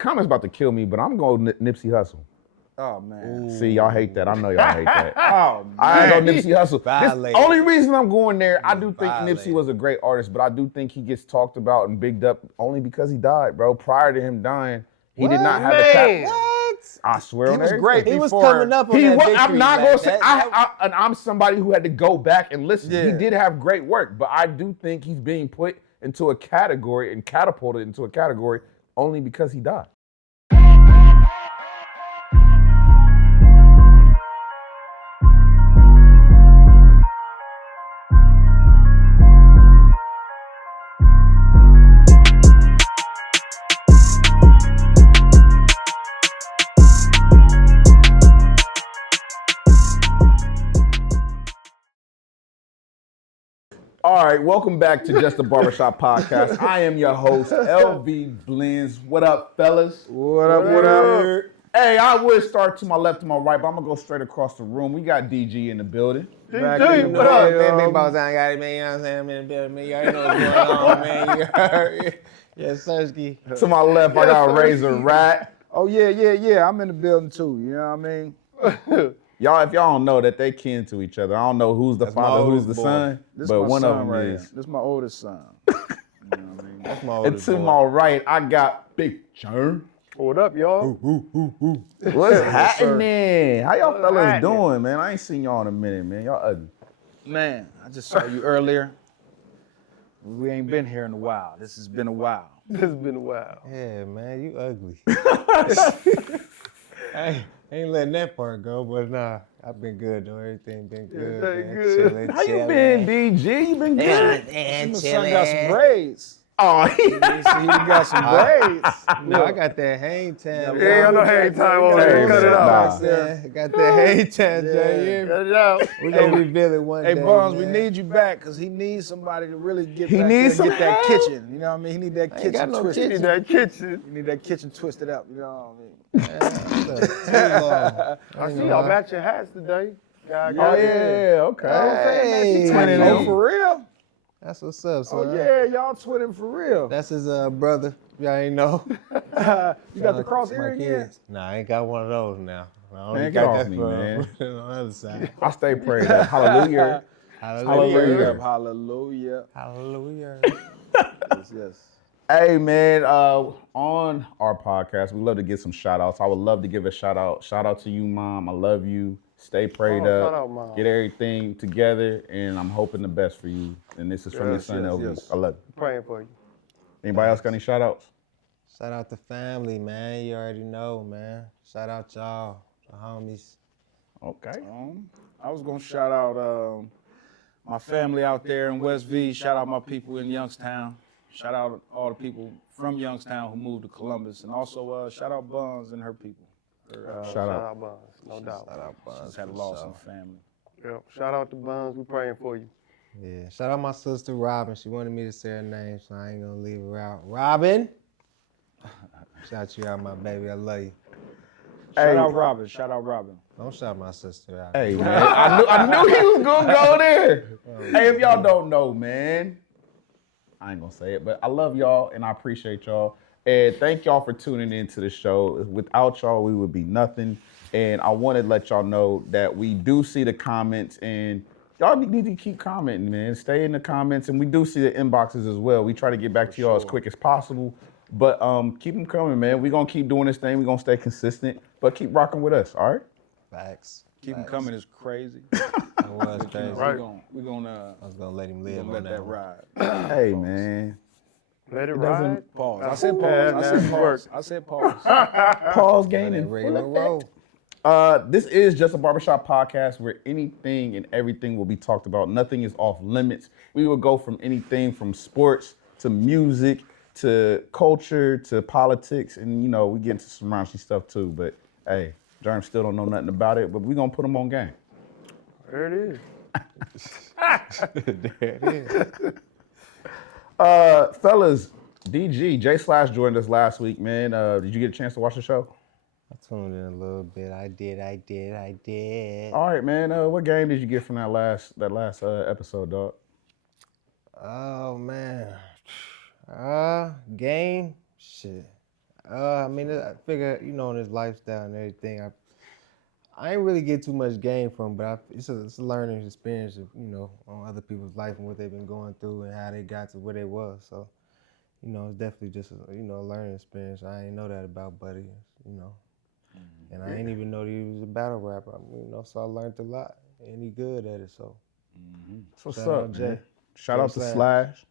Comment's about to kill me, but I'm going Nipsey Hussle. Oh, man. See, y'all hate that. I know y'all hate that. Oh, man. I ain't go Nipsey Hussle. Violated. Only reason I'm going there, I do think Violated. Nipsey was a great artist, but I do think he gets talked about and bigged up only because he died, bro. Prior to him dying, he did not have a cap. What? I swear He on was everything. great He was before. coming up on He that was, victory I'm not lap. going to say, That- and I'm somebody who had to go back and listen. Yeah. He did have great work, but I do think he's being put into a category and catapulted into a category only because he died. All right, welcome back to Just a Barbershop Podcast. I am your host, LV Blends. What up, fellas? What up? Hey, I would start to my left and my right, but I'm going to go straight across the room. We got DG in the building. Back You in know, the man, day, big boss, I got it, man. You know what I'm saying? I'm in the building, man. You already know what's going on, man. You heard? Yes, Sirski. To my left, I got Razor Rat. Oh, yeah. I'm in the building, too. You know what I mean? Y'all, if y'all don't know that they kin to each other, I don't know who's the That's my father, who's oldest the boy. son, This but my one son of them right is. here. This is my oldest son. You know what I mean? That's my And oldest to boy. my right, I got Big Jerm. What up, y'all? What's happening? How y'all fellas happening? doing, man? I ain't seen y'all in a minute, man. Y'all ugly. Man, I just saw you earlier. We ain't been here in a while. This has been a while. This has been a while. Yeah, man, you ugly. I ain't letting that part go, but nah, I've been good though. Everything been good. everything man. good. Chilling, How you been, DG? You been good? Man, My son got some braids. Oh, You see, he got some braids. No, I got that hang time. Yeah, I know hang time over Hey, there. Cut it man, out. nah. Yeah, got that hang time, Jay. Cut it out. We gonna reveal it one Hey, day. Buns, we man. need you back because he needs somebody to really get He back needs there and some get that help. kitchen. You know what I mean? He need that ain't got kitchen no twisted. In that kitchen. You need that kitchen twisted up. You know I see y'all matching hats today. Yeah, Oh, yeah, okay. Hey, what I mean? Twinning Oh, on. for real? That's what's up, son. Oh, yeah, y'all twinning for real. That's his brother. Y'all ain't know. You got the cross My earring yet? kids. Nah, I ain't got one of those now. I only Man, get got off that me, for man. on the other side. I stay prayed up. Hallelujah. Hallelujah. Hallelujah. Hallelujah. Yes. Hey, man, on our podcast, we love to get some shout outs. I would love to give a shout out. Shout out to you, Mom. I love you. Stay prayed Oh, up. shout out, Mom. Get everything together, and I'm hoping the best for you. And this is from your Yes, son, yes, LV. yes. I love you. Praying for you. Anybody else got any shout outs? Shout out to family, man. You already know, man. Shout out y'all, the homies. Okay. I was gonna shout out my family out there in West V. Shout out my people in Youngstown. Shout out all the people from Youngstown who moved to Columbus, and also shout out Buns and her people. Shout out. Buns, no doubt. Shout out Buns. She's had a for loss sure. in the family. Yep. Shout out to Buns. We praying for you. Yeah. Shout out my sister Robin. She wanted me to say her name, so I ain't gonna leave her out. Robin. Shout you out, my baby. I love you. Shout out Robin. Shout out Robin. Don't shout my sister out. Hey, man. I knew he was going to go there. Hey, if y'all don't know, man, I ain't going to say it, but I love y'all and I appreciate y'all. And thank y'all for tuning into the show. Without y'all, we would be nothing. And I wanted to let y'all know that we do see the comments, and y'all need to keep commenting, man. Stay in the comments, and we do see the inboxes as well. We try to get back to y'all as quick as possible. But keep them coming, man. We're going to keep doing this thing. We're going to stay consistent, but keep rocking with us, all right? Facts. Keep them Facts. coming is crazy. It was crazy. Right. We're gonna I was gonna let him live let on that one. ride. Hey, man. Let it doesn't- ride. Pause. I said Yeah, pause. I that's said work. pause. I said pause. Pause That gaining. regular full effect. roll. This is Just a Barbershop Podcast where anything and everything will be talked about. Nothing is off limits. We will go from anything from sports to music to culture to politics, and we get into some raunchy stuff too. But hey, Germ still don't know nothing about it, but we're gonna put him on game. There it is. There it is. Fellas, DG, J/ joined us last week, man. Did you get a chance to watch the show? I tuned in a little bit. I did. All right, man. What game did you get from that last episode, dog? Oh man. Game? Shit. I mean, I figure, in this lifestyle and everything, I ain't really get too much gain from, but it's a learning experience, on other people's life and what they've been going through and how they got to where they was. So, it's definitely just a learning experience. I ain't know that about Buddy, and I ain't even know that he was a battle rapper. So I learned a lot, and he good at it. So, That's what's shout up, out, man. Jay. Shout out to Slash.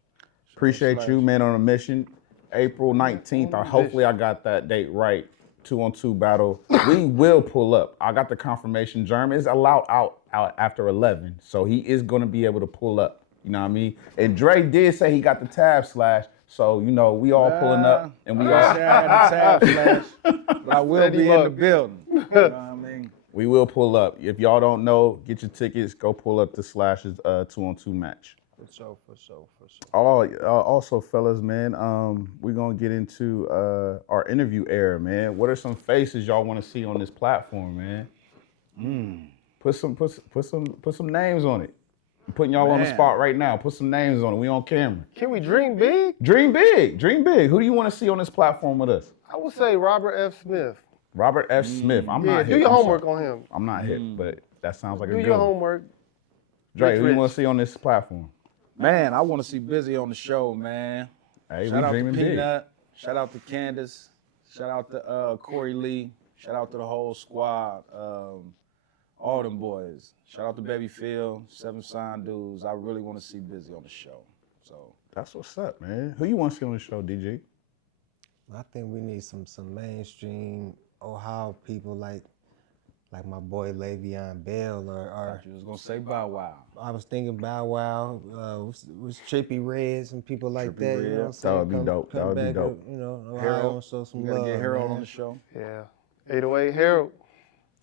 Appreciate you, man, on a mission. April 19th. Hopefully I got that date right. 2-on-2 battle. We will pull up. I got the confirmation. Germ is allowed out after 11, so he is going to be able to pull up. You know what I mean? And Dre did say he got the tab Slash, so we all pulling up, and we all. I had the tab Slash, but I will be in the building. You know what I mean? We will pull up. If y'all don't know, get your tickets. Go pull up to Slash's 2-on-2 match. For sure. Also, fellas, man, we're gonna get into our interview era, man. What are some faces y'all want to see on this platform, man? Put some names on it. I'm putting y'all on the spot right now. Put some names on it. We on camera. Can we dream big? Dream big. Who do you want to see on this platform with us? I would say Robert F. Smith. Robert F. Smith. I'm not hip. Do your I'm homework sorry. on him. I'm not hip, but that sounds like a Do good your one. homework. Dre, who you Rich. want to see on this platform? Man, I want to see Busy on the show, man. Hey, Shout we out to dreaming big. Peanut. Shout out to Candace. Shout out to Corey Lee. Shout out to the whole squad. All them boys. Shout out to Baby Phil, 7 Sign Dudes. I really want to see Busy on the show. So That's what's up, man. Who you want to see on the show, DG? I think we need some mainstream Ohio people like my boy Le'Veon Bell or you was gonna say Bow Wow. I was thinking Bow Wow, was Trippie Reds and people like Trippie that. You know what I'm Redd. saying? That would be dope. That would be back dope. Ohio Harold. and show some You gotta love. get Harold man. on the show. Yeah. 808 Harold.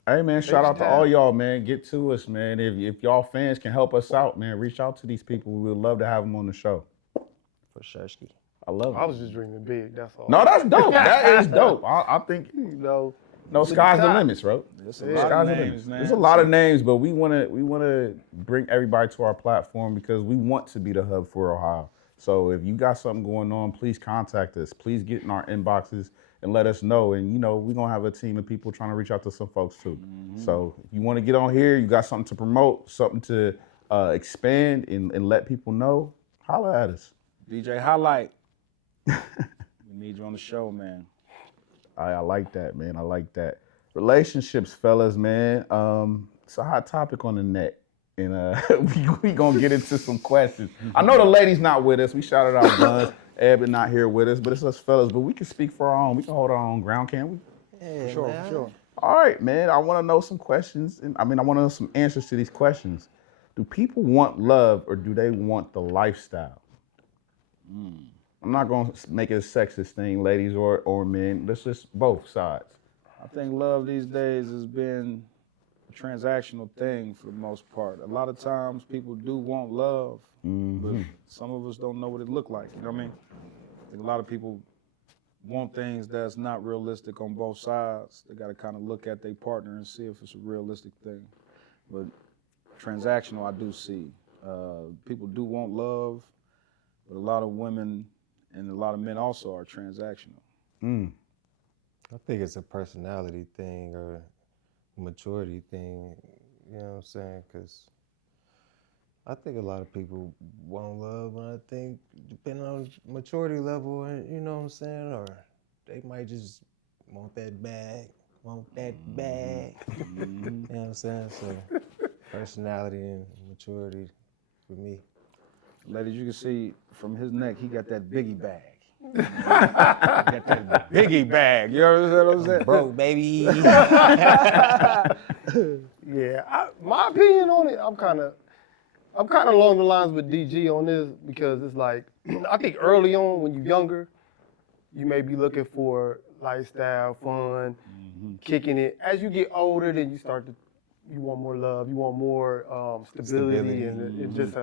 Hey, man, shout out to time. all y'all, man. Get to us, man. If y'all fans can help us out, man, reach out to these people. We would love to have them on the show. For sure. I love it. I was just dreaming big. That's all. No, that's dope. That is dope. I think, no sky's the limits, bro. There's a Sky's lot of the names, limits. man. There's a lot of names, but we wanna bring everybody to our platform because we want to be the hub for Ohio. So if you got something going on, please contact us. Please get in our inboxes and let us know. And we're gonna have a team of people trying to reach out to some folks too. So if you want to get on here, you got something to promote, something to expand and let people know, holla at us. DJ Highlight. We need you on the show, man. I like that, man. I like that. Relationships, fellas, man. It's a hot topic on the net. And we gonna get into some questions. I know the ladies not with us. We shouted out Buzz. J.A.B not here with us, but it's us fellas. But we can speak for our own. We can hold our own ground, can't we? Yeah, For man. sure. All right, man. I want to know some questions. I want to know some answers to these questions. Do people want love or do they want the lifestyle? I'm not gonna make it a sexist thing, ladies or men. Let's just both sides. I think love these days has been a transactional thing for the most part. A lot of times people do want love, but some of us don't know what it look like. You know what I mean? I think a lot of people want things that's not realistic on both sides. They got to kind of look at their partner and see if it's a realistic thing. But transactional, I do see. People do want love, but a lot of women and a lot of men also are transactional. I think it's a personality thing or a maturity thing, you know what I'm saying? Because I think a lot of people want love, but I think depending on maturity level, you know what I'm saying, or they might just want that bag. You know what I'm saying? So personality and maturity for me. Ladies, you can see from his neck, he got that biggie bag. He got that biggie bag. You understand what I'm saying? Broke, baby. Yeah, my opinion on it, I'm kind of along the lines with DG on this because it's like, I think early on when you're younger, you may be looking for lifestyle, fun, kicking it. As you get older, then you want more love, you want more stability. And it's just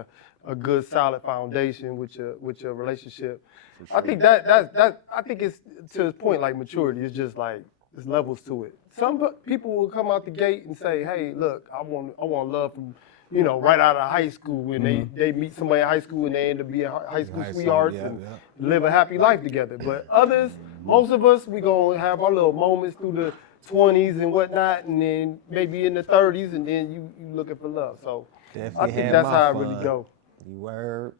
a good solid foundation with your relationship. Sure. I think I think it's to this point like maturity. It's just like there's levels to it. Some people will come out the gate and say, "Hey, look, I want love from right out of high school." And they meet somebody in high school and they end up being high school sweethearts and live a happy life together. But others Most of us, we gonna have our little moments through the 20s and whatnot, and then maybe in the 30s, and then you looking for love. So Definitely I think had that's my how it fun. really go. You word.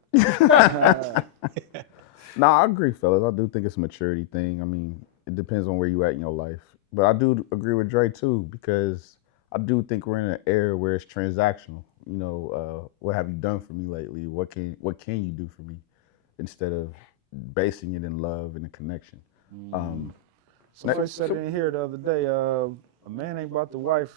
Nah, I agree, fellas. I do think it's a maturity thing. I mean, it depends on where you at in your life. But I do agree with Dre too, because I do think we're in an era where it's transactional. You know, what have you done for me lately? What can you do for me? Instead of basing it in love and a connection. Somebody said it in here the other day, a man ain't about to wife,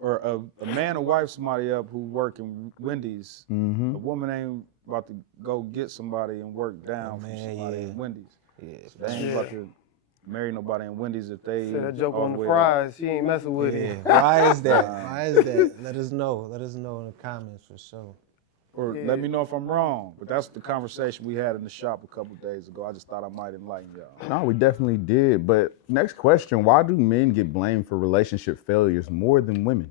or a man will wife somebody up who work in Wendy's. A woman ain't about to go get somebody and work down from somebody in Wendy's. Yeah. So they ain't about to marry nobody in Wendy's if they Said that joke all on the way fries, she ain't messing with Yeah. it. Why is that? Why is that? Let us know. Let us know in the comments for sure. Or let me know if I'm wrong. But that's the conversation we had in the shop a couple days ago. I just thought I might enlighten y'all. No, we definitely did. But next question, why do men get blamed for relationship failures more than women?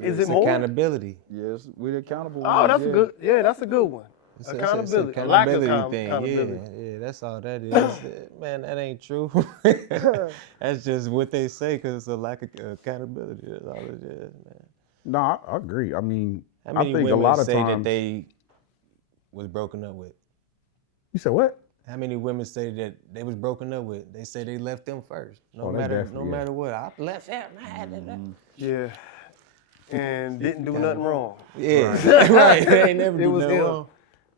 Is It's it more? accountability. Yes, we're accountable. Oh, that's a good. Yeah, that's a good one. It's a Accountability. A lack of accountability thing. accountability. Yeah, that's all that is. Man, that ain't true. That's just what they say because it's a lack of accountability. That's all it is, man. No, I agree. I mean, How I many think women a lot of say times. that they was broken up with? You said what? How many women say that they was broken up with? They say they left them first. No Oh, they matter definitely, yeah. what. I left him. Yeah. And didn't do nothing wrong. Yeah, right. They ain't never It do was nothing him. wrong.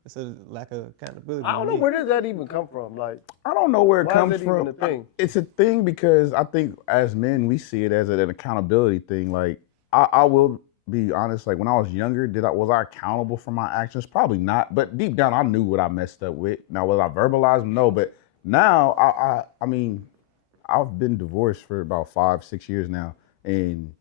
It's a lack of accountability. I don't know, where does that even come from? Like, I don't know where it why comes is that from. even a thing? It's a thing because I think as men we see it as an accountability thing. Like I will be honest. Like when I was younger, was I accountable for my actions? Probably not. But deep down, I knew what I messed up with. Now, was I verbalized? No. But now, I mean, I've been divorced for about 5-6 years now, and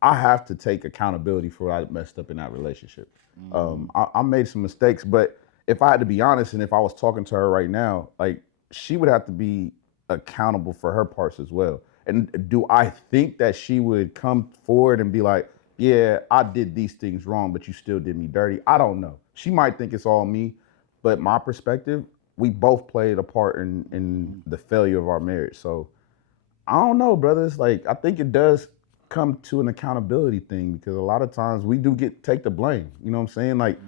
I have to take accountability for what I messed up in that relationship. I made some mistakes, but if I had to be honest, and if I was talking to her right now, like she would have to be accountable for her parts as well. And do I think that she would come forward and be like, yeah, I did these things wrong, but you still did me dirty? I don't know. She might think it's all me, but my perspective, we both played a part in the failure of our marriage. So I don't know, brothers. Like, I think it does come to an accountability thing because a lot of times we do take the blame. You know what I'm saying? Like,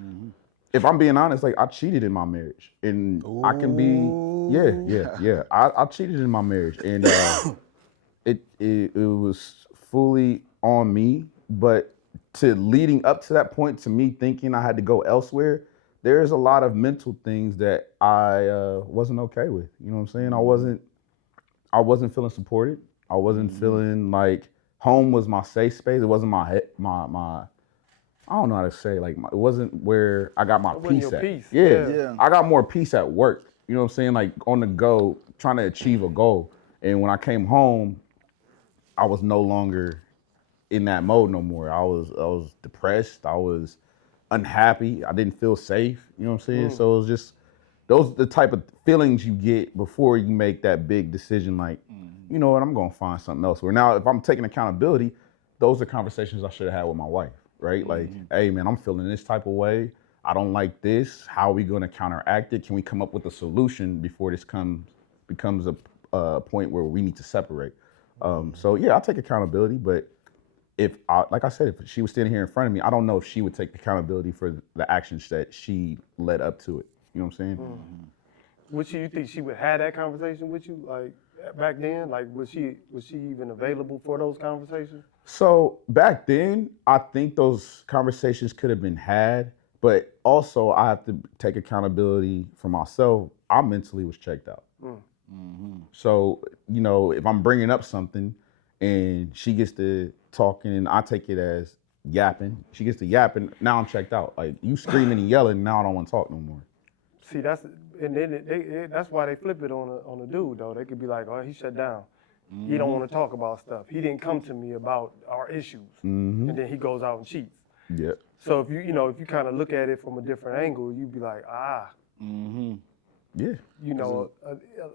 if I'm being honest, like I cheated in my marriage, and I can be, yeah. I cheated in my marriage, and it was fully on me. But to leading up to that point, to me thinking I had to go elsewhere, there's a lot of mental things that I wasn't okay with. You know what I'm saying? I wasn't feeling supported. I wasn't feeling like home was my safe space. It wasn't my I don't know how to say, like, it wasn't where I got my wasn't peace your at. peace. Yeah. Yeah. I got more peace at work. You know what I'm saying? Like on the go, trying to achieve a goal. And when I came home, I was no longer in that mode no more. I was depressed. I was unhappy. I didn't feel safe. You know what I'm saying? So it was just those the type of feelings you get before you make that big decision. Like, you know what? I'm gonna find something else. Where now, if I'm taking accountability, those are conversations I should have had with my wife. Right? Like, hey man, I'm feeling this type of way. I don't like this. How are we gonna counteract it? Can we come up with a solution before this becomes a point where we need to separate? So yeah, I take accountability, but like I said, if she was standing here in front of me, I don't know if she would take accountability for the actions that she led up to it. You know what I'm saying? Would you think she would have that conversation with you, like back then? Like, was she even available for those conversations? So back then, I think those conversations could have been had, but also I have to take accountability for myself. I mentally was checked out. So, you know, if I'm bringing up something and she gets to talking and I take it as yapping, she gets to yapping, now I'm checked out. Like, you screaming and yelling, now I don't want to talk no more. See, that's why they flip it on a dude though. They could be like, oh, he shut down. He don't want to talk about stuff. He didn't come to me about our issues, and then he goes out and cheats. Yeah. So if you kind of look at it from a different angle, you'd be like, Yeah. you know,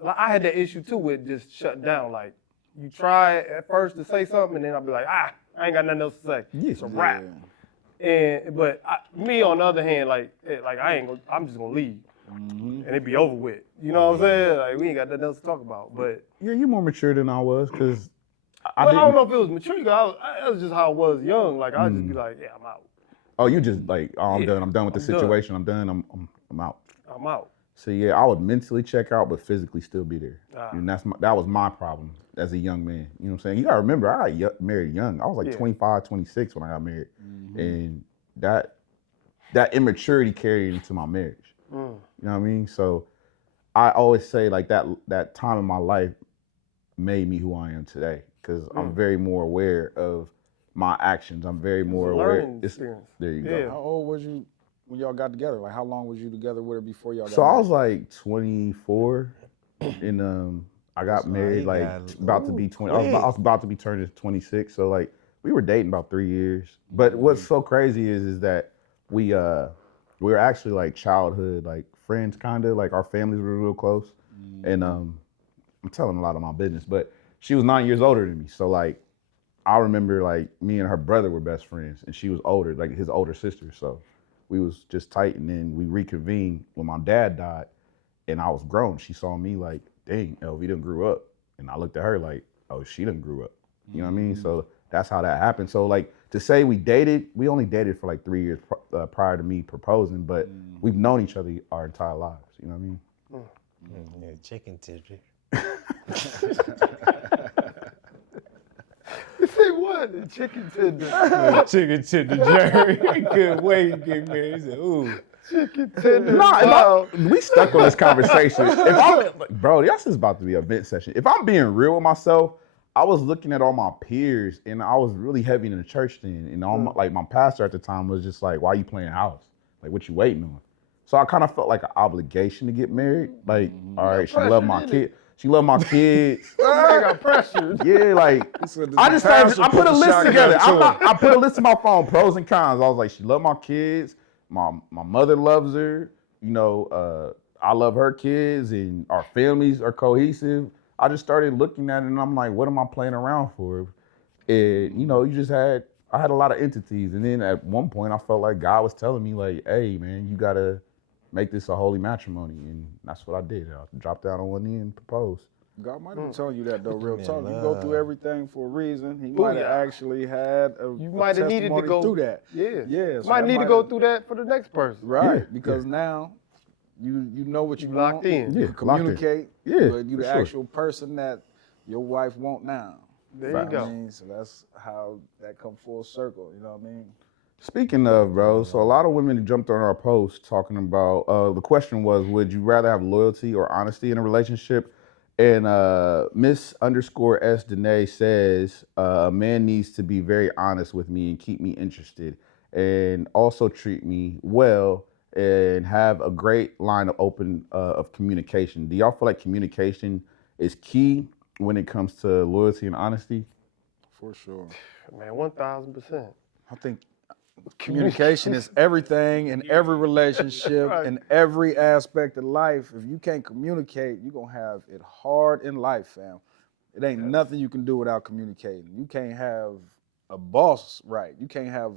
I had that issue too with just shutting down. Like, you try at first to say something, and then I'll be like, I ain't got nothing else to say. Yeah. It's a wrap. And but me on the other hand, like I'm just gonna leave. and it be over with. You know what I'm saying? Like we ain't got nothing else to talk about. But Yeah, you're more mature than I was, because I I didn't. don't know if it was mature. That was just how I was young. Like I'd just be like, yeah, I'm out. Oh, you just like, oh, I'm Yeah, done. I'm done with the I'm done. situation. I'm done. I'm out. I'm out. So yeah, I would mentally check out, but physically still be there. Ah. And that was my problem as a young man. You know what I'm saying? You gotta remember, I got married young. I was like 25, 26 when I got married, and that immaturity carried into my marriage. You know what I mean? So I always say like that time in my life made me who I am today, because I'm very more aware of my actions. I'm very more aware. Learning experience. There you Yeah. go. How old was you when y'all got together? Like, how long was you together with her before y'all got So I married? was like 24, and I got married he like got- about to be 20. I quick. was about to be turning 26. So like we were dating about 3 years. But what's so crazy is that we were actually like childhood like friends, kind of like our families were real close. And I'm telling a lot of my business, but she was 9 years older than me. So like I remember like me and her brother were best friends, and she was older, like his older sister. So we was just tight, and then we reconvened when my dad died, and I was grown. She saw me like, dang, LV done grew up. And I looked at her like, oh, she done grew up. You know what I mean? So that's how that happened. So like to say we only dated for like 3 years prior to me proposing, but we've known each other our entire lives. You know what I mean? Yeah, chicken titty. You say what? The chicken tender. Chicken titty, Jerry. Couldn't wait to get married. He said, ooh. Chicken tender. No, we stuck on this conversation. Bro, this is about to be a vent session. If I'm being real with myself, I was looking at all my peers, and I was really heavy in the church then. And all my pastor at the time was just like, "Why you playing house? Like, what you waiting on?" So I kind of felt like an obligation to get married. Like, all right, she loved my kid. She loved my kids. I got pressured. Yeah, like I just started. I put a list together. I put a list in my phone, pros and cons. I was like, she loved my kids. My mother loves her. You know, I love her kids, and our families are cohesive. I just started looking at it, and I'm like, what am I playing around for? And you know, I had a lot of entities, and then at one point, I felt like God was telling me, like, hey, man, you gotta make this a holy matrimony, and that's what I did. I dropped down on one knee and proposed. God might have been telling you that though, real Man, talk. You go through everything for a reason. He might have Booyah. actually had You might have needed to testimony go through that. Yeah. Yeah, so might that need to might go have- through that for the next person. Right, Yeah, because now you know what you Locked want. in. You Yeah, can locked in. communicate. Yeah, but you for the sure. actual person that your wife want now. There You you know go. what I mean? So that's how that come full circle. You know what I mean? Speaking of, bro, so a lot of women jumped on our post talking about, the question was, would you rather have loyalty or honesty in a relationship? And Miss_S Danae says, a man needs to be very honest with me and keep me interested, and also treat me well and have a great line of communication. Do y'all feel like communication is key when it comes to loyalty and honesty? For sure. Man, 1,000%. I think communication is everything in every relationship, Right. in every aspect of life. If you can't communicate, you're going to have it hard in life, fam. It ain't nothing you can do without communicating. You can't have a boss right. You can't have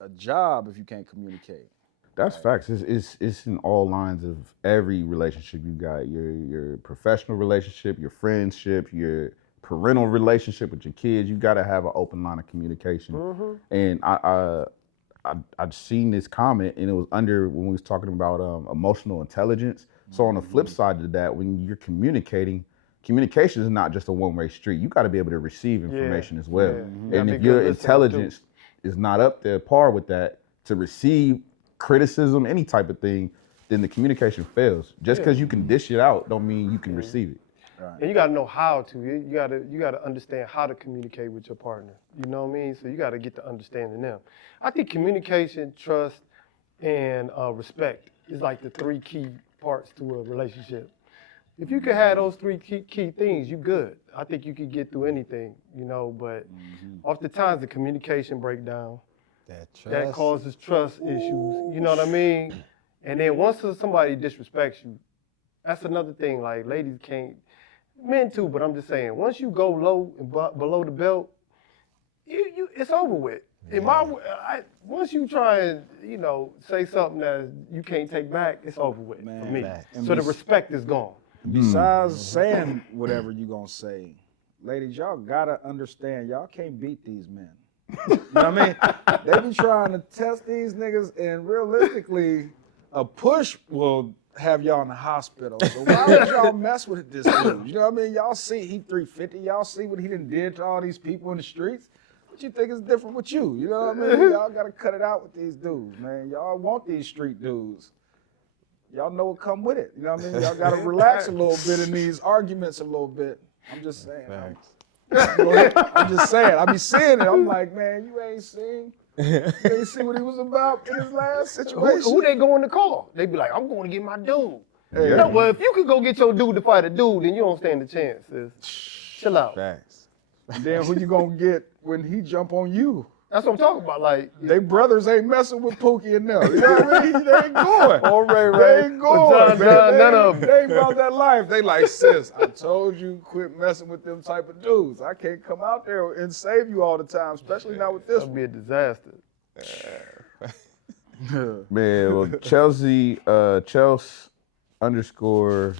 a job if you can't communicate. That's facts. It's in all lines of every relationship you got. Your professional relationship, your friendship, your parental relationship with your kids. You got to have an open line of communication. And I'd seen this comment, and it was under when we was talking about emotional intelligence. So on the flip side of that, when you're communicating, communication is not just a one-way street. You got to be able to receive information as well. Yeah. And Gotta be if a your good listener, intelligence is not up there par with that to receive criticism, any type of thing, then the communication fails. Just because you can dish it out don't mean you can receive it. And you gotta know how to. You gotta understand how to communicate with your partner. You know what I mean? So you gotta get to understanding them. I think communication, trust, and respect is like the three key parts to a relationship. If you can have those three key things, you good. I think you could get through anything, you know, but oftentimes the communication breakdown, that causes trust issues, you know what I mean? And then once somebody disrespects you, that's another thing, like ladies can't, men too, but I'm just saying, once you go low and below the belt, it's over with. Once you try and, say something that you can't take back, it's over with for me. So the respect is gone. Besides saying whatever you gonna say, ladies, y'all gotta understand, y'all can't beat these men. You know what I mean? They be trying to test these niggas, and realistically, a push will have y'all in the hospital. So why would y'all mess with this dude? You know what I mean? Y'all see he 350. Y'all see what he done did to all these people in the streets. What you think is different with you? You know what I mean? Y'all gotta cut it out with these dudes, man. Y'all want these street dudes. Y'all know what come with it. You know what I mean? Y'all gotta relax a little bit in these arguments a little bit. I'm just saying. I'm just saying. I be seeing it. I'm like, man, you ain't seen what he was about in his last situation. Who they going to call? They be like, I'm going to get my dude. Hey. No, well, if you could go get your dude to fight a dude, then you don't stand a chance, sis. Chill out. Facts. And then who you gonna get when he jump on you? That's what I'm talking about. Like, they brothers ain't messing with Pookie and them. You know what I mean? They ain't going. Or Ray. They ain't going. None of them. They ain't about that life. They like, sis, I told you quit messing with them type of dudes. I can't come out there and save you all the time, especially not with this That'd one. be a disaster. Man, well, Chelsea underscore,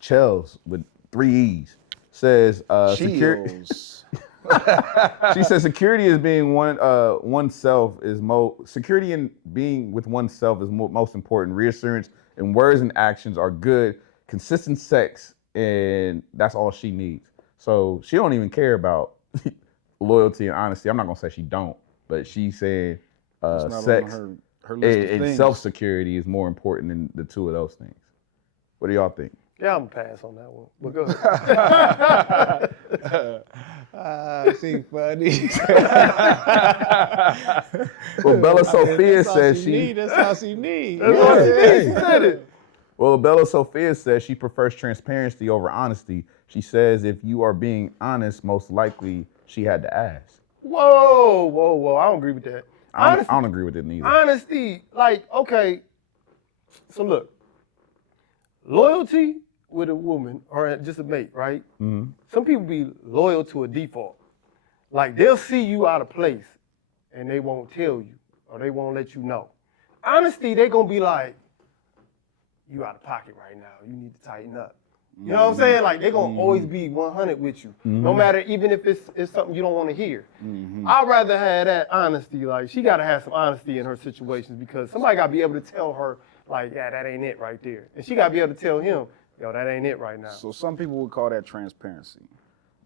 Chels with 3 E's says, security. She says security is being oneself is security in being with oneself is most important. Reassurance and words and actions are good. Consistent sex, and that's all she needs. So she don't even care about loyalty and honesty. I'm not gonna say she don't, but she's saying sex her list of and self-security is more important than the two of those things. What do y'all think? Yeah, I'm gonna pass on that one. But go ahead. She funny. Well, Bella Sophia says That's all she needs. That's all she needs. She said it. Well, Bella Sophia says she prefers transparency over honesty. She says if you are being honest, most likely she had to ask. Whoa. I don't agree with that. I don't agree with it neither. Honesty, like, okay. So look, loyalty with a woman or just a mate, right? Mm-hmm. Some people be loyal to a default. Like they'll see you out of place and they won't tell you or they won't let you know. Honesty, they gonna be like, you out of pocket right now. You need to tighten up. You know what I'm saying? Like they gonna always be 100 with you, no matter even if it's something you don't want to hear. I'd rather have that honesty. Like she gotta have some honesty in her situations because somebody gotta be able to tell her, like, yeah, that ain't it right there, and she gotta be able to tell him, yo, that ain't it right now. So some people would call that transparency.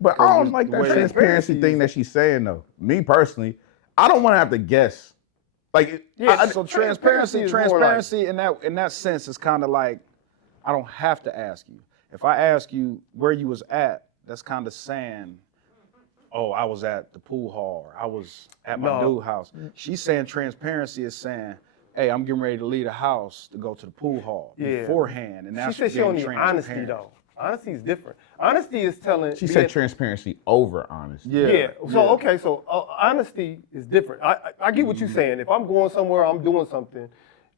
But I don't like that transparency thing that she's saying though. Me personally, I don't want to have to guess. Like, so transparency in that sense is kind of like, I don't have to ask you. If I ask you where you was at, that's kind of saying, oh, I was at the pool hall, or I was at my dude's house. She's saying transparency is saying, hey, I'm getting ready to leave the house to go to the pool hall beforehand. And that's she said she don't need honesty though. Honesty is different. Honesty is telling. She said transparency over honesty. Yeah. So honesty is different. I get what you're saying. If I'm going somewhere, I'm doing something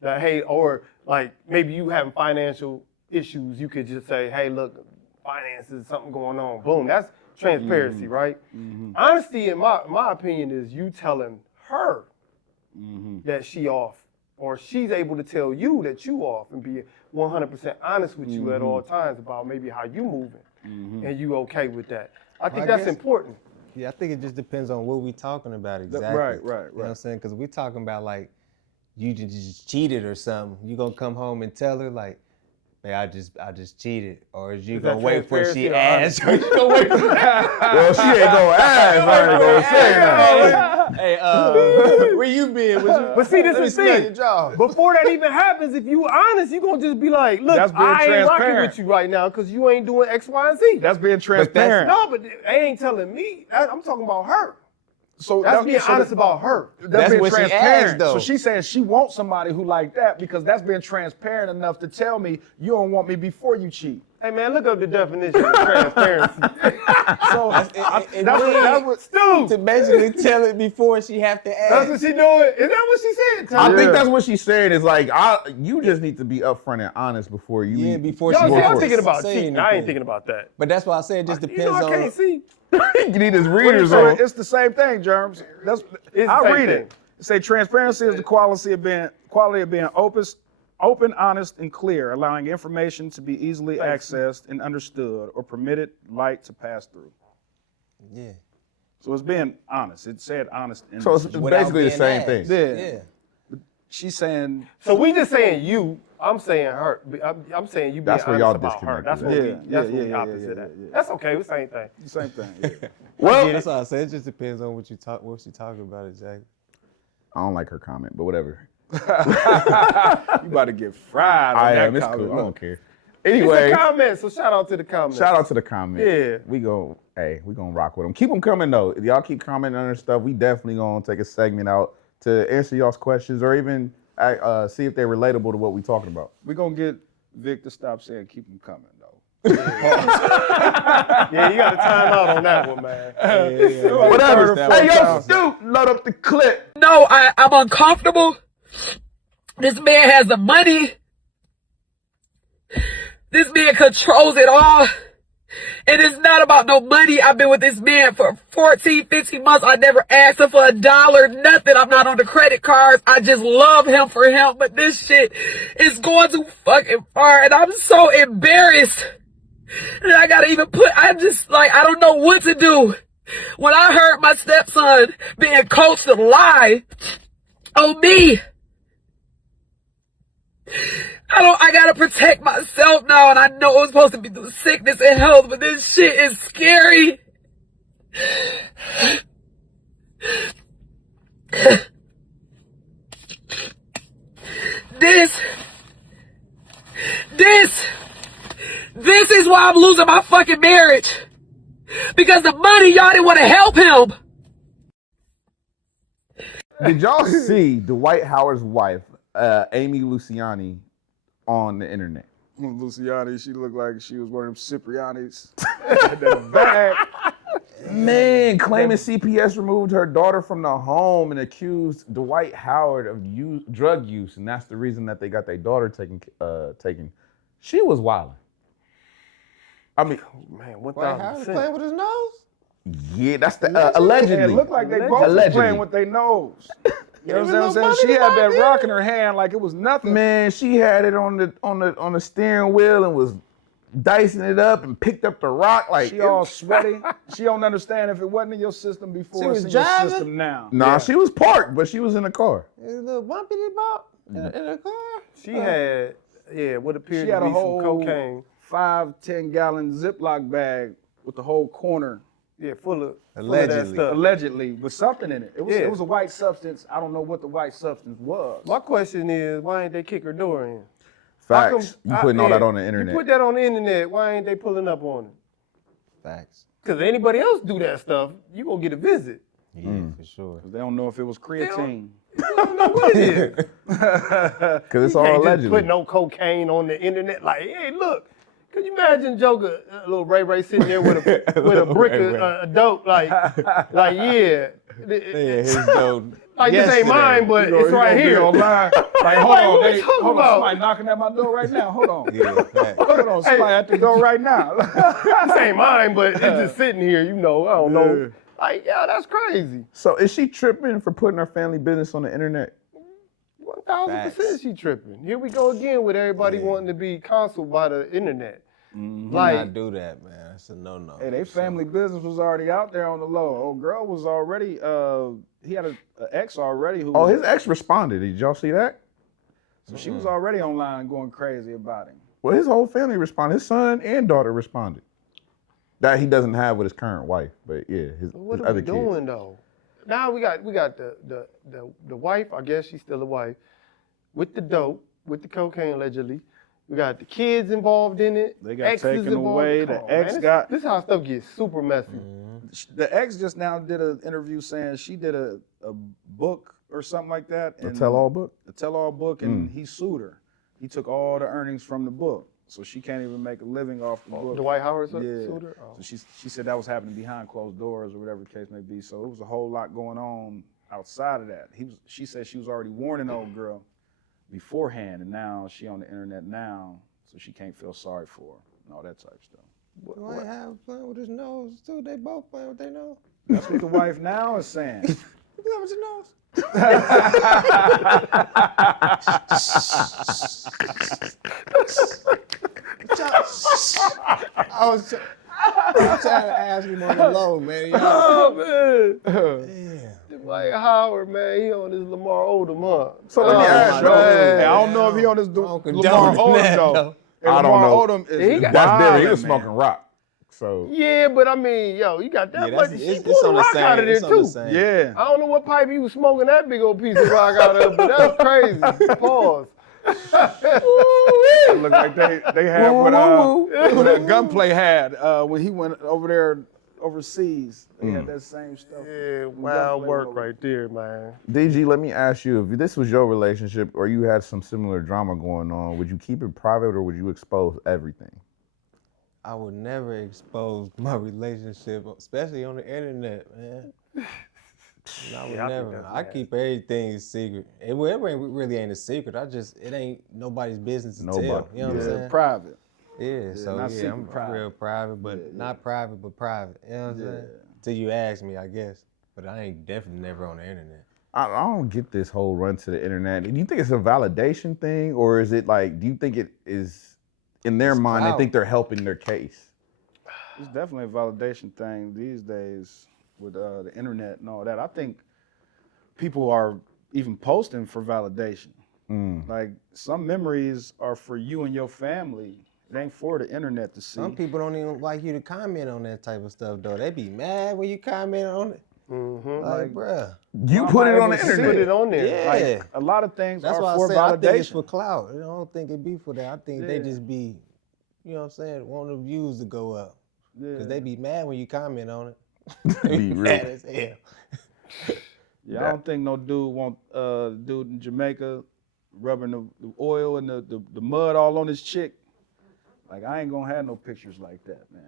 that, hey, or like maybe you having financial issues, you could just say, hey, look, finances, something going on. Boom. That's transparency, right? Honesty, in my opinion, is you telling her that she off, or she's able to tell you that you off and be 100% honest with you at all times about maybe how you moving, and you okay with that. I think that's important. Yeah, I think it just depends on what we talking about exactly. Right. You know what I'm saying? Because we talking about like you just cheated or something. You gonna come home and tell her like, man, I just cheated, or is you gonna wait for she asks? Or you gonna wait for Well, she ain't gonna ask. I ain't gonna say nothing. Hey, where you been? But see, this is the thing. Before that even happens, if you honest, you gonna just be like, look, I ain't rocking with you right now because you ain't doing X, Y, and Z. That's being transparent. But they ain't telling me. I'm talking about her. So that's being honest about her. That's being what transparent. she asked, though. So she's saying she wants somebody who like that because that's being transparent enough to tell me you don't want me before you cheat. Hey man, look up the definition of transparency. So That's what Stu. to basically tell it before she have to That's ask. what she doing. Is that what she said? I Tom? think that's what she's saying. Is like, you just need to be upfront and honest before you. Yeah, before Y'all she see, has I'm to thinking about say cheating. I ain't anything. thinking about that. But that's why I say it just depends You know, I on. can't see. you need his readers so on. it's the same thing, Germs. It's I'll the same read thing. it. Say transparency is the quality of being open, honest, and clear, allowing information to be easily accessed and understood or permitted light to pass through. Yeah. So it's being honest. It said honest. So it's Without basically the being same asked. thing. Yeah. She's saying. So we just saying you. I'm saying her. I'm saying you being That's where honest y'all about her. disconnected. That's what we opposite at. Yeah. That's okay. The same thing. Same thing. Yeah. Well, That's why I said it just depends on what she talking about exactly. I don't like her comment, but whatever. You about to get fried. On I that am. It's comment. cool. I don't care. It's Anyway, a comment, so shout out to the comments. shout out to the comment. Yeah. We gonna rock with them. Keep them coming though. If y'all keep commenting on their stuff, we definitely gonna take a segment out to answer y'all's questions or even see if they're relatable to what we talking about. We're gonna get Vic to stop saying keep them coming though. Yeah, you got to time out on that one, man. Whatever. Third or Hey, yo, fourth Stu, load up the clip. No, I'm uncomfortable. This man has the money. This man controls it all. And it's not about no money. I've been with this man for 14, 15 months. I never asked him for $1, nothing. I'm not on the credit cards. I just love him for him. But this shit is going too fucking far. And I'm so embarrassed. And I gotta even I'm just like, I don't know what to do. When I heard my stepson being coached to lie on me, I gotta protect myself now, and I know it was supposed to be through sickness and health, but this shit is scary. This is why I'm losing my fucking marriage. Because the money, y'all didn't want to help him. Did y'all see Dwight Howard's wife, Amy Luciani, on the internet? Luciani, she looked like she was one of them Cipriani's. That bag. Man, claiming CPS removed her daughter from the home and accused Dwight Howard of drug use, and that's the reason that they got their daughter taken. She was wilding. I mean, Man, Wait, how is he playing with his nose? yeah, that's the allegedly. It looked like they both was Allegedly. playing with their nose. You know what There I'm was saying? no She money had that behind rock in her hand like it was nothing. Man, she had it on the steering wheel and was dicing it up and picked up the rock like She all sweaty. She don't understand if it wasn't in your system before, She was it's in your driving? system now. Nah, she was parked, but she was in the car. A little bumpy bop in the car. She had, what appeared She had to a be some whole cocaine. 5-10 gallon Ziploc bag with the whole corner Yeah, full of that Allegedly. stuff. allegedly with something in it. Yeah. It was a white substance. I don't know what the white substance was. My question is, why ain't they kick her door in? Facts. You putting all that on the internet. You put that on the internet, why ain't they pulling up on it? Facts. Because anybody else do that stuff, you gonna get a visit. Yeah, for sure. They don't know if it was creatine. You don't know what it is. Because it's You all can't just allegedly. put no cocaine on the internet. Like, hey, look. Could you imagine Joker, little Ray sitting there with a brick of dope, like yeah. His dope. Like this ain't mine, but it's right here. Online. Like, hold Like, on, what you talking hold about? on, somebody knocking at my door right now. Hold on. Yeah, facts. Hold on, somebody at the door right now. This ain't mine, but it's just sitting here, you know. I don't know. Like, yeah, that's crazy. So is she tripping for putting her family business on the internet? 1000% she tripping. Here we go again with everybody wanting to be counseled by the internet. Do Like, not do that, man. That's a no-no. Hey, they family business was already out there on the low. Old girl was already, he had an ex already who Oh, was, his ex responded. Did y'all see that? so she was already online going crazy about him. Well, his whole family responded. His son and daughter responded. That he doesn't have with his current wife, but yeah, his what his are other we doing kids. though? Now we got the wife. I guess she's still a wife with the dope, with the cocaine allegedly. We got the kids involved in it. They got exes taken involved. away. Come The on, ex man. got- This is how stuff gets super messy. The ex just now did an interview saying she did a book or something like that. A tell-all book? A tell-all book, and he sued her. He took all the earnings from the book. so she can't even make a living off the book. Dwight Howard Yeah. suitor? Oh. So she said that was happening behind closed doors or whatever the case may be. So it was a whole lot going on outside of that. She said she was already warning the old girl beforehand, and now she on the internet now, so she can't feel sorry for her and all that type of stuff. Dwight Howard playing with his nose too. They both playing with their nose. That's what the wife now is saying. You playing with your nose? I was trying to ask him on the low, man. Oh, man. Damn. Dwight Howard, man, he on this Lamar Odom, huh? So let me ask you. Hey, I don't know if he on this don't Lamar condone Odom that, though. though. I don't know. Odom is He got- That's different. He wildin', was man. smoking rock. So Yeah, but I mean, yo, you got that Yeah, much. that's, She it's pulled on the the rock same. out of there It's on the too. same. Yeah. I don't know what pipe he was smoking that big old piece of rock out of, but that's crazy. Pause. It looked like they had what that Gunplay had when he went over there overseas. They had that same stuff. Yeah, wild work right there, man. DG, let me ask you, if this was your relationship or you had some similar drama going on, would you keep it private or would you expose everything? I would never expose my relationship, especially on the internet, man. I would Yeah, I think never. that's I bad. keep everything secret. It really ain't a secret. It ain't nobody's business to tell. You know what I'm Yeah, saying? private. Yeah, so not yeah, secret, I'm private. real private, but not private, but private. You know what I'm saying? Till you ask me, I guess. But I ain't definitely never on the internet. I don't get this whole run to the internet. Do you think it's a validation thing or is it like, do you think it is, in their mind, clout. they think they're helping their case? It's definitely a validation thing these days with the internet and all that. I think people are even posting for validation. Like some memories are for you and your family. It ain't for the internet to see. Some people don't even like you to comment on that type of stuff, though. They be mad when you comment on it. Like, bruh. You put it on the Put it internet. on there. Yeah. Like a lot of things That's are why for I say I think it's validation. for clout. I don't think it be for that. I think they just be, you know what I'm saying, want the views to go up. Because they be mad when you comment on it. They Be real. mad as hell. Yeah, I don't think no dude want dude in Jamaica rubbing the oil and the mud all on his chick. Like I ain't gonna have no pictures like that, man.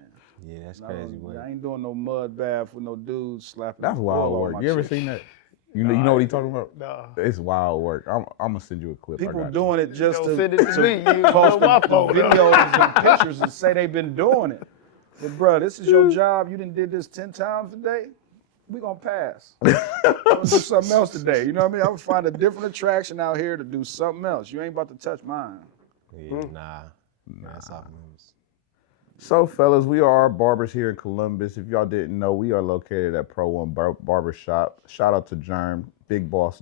Yeah, that's No, crazy work. I ain't doing no mud bath with no dude slapping. That's oil wild on work. my You ever chick. seen that? You know what he's talking about? Nah. It's wild work. I'm gonna send you a clip. I People got doing it just Don't to, send it to me. You ain't post on my the phone, though. videos and pictures and say they've been doing it. But bro, this is your job. You done did this 10 times today. We gonna pass. I'm gonna do something else today. You know what I mean? I'm gonna find a different attraction out here to do something else. You ain't about to touch mine. Yeah, nah. That's off limits. So, fellas, we are barbers here in Columbus. If y'all didn't know, we are located at Pro One Barbershop. Shout out to Germ, big boss.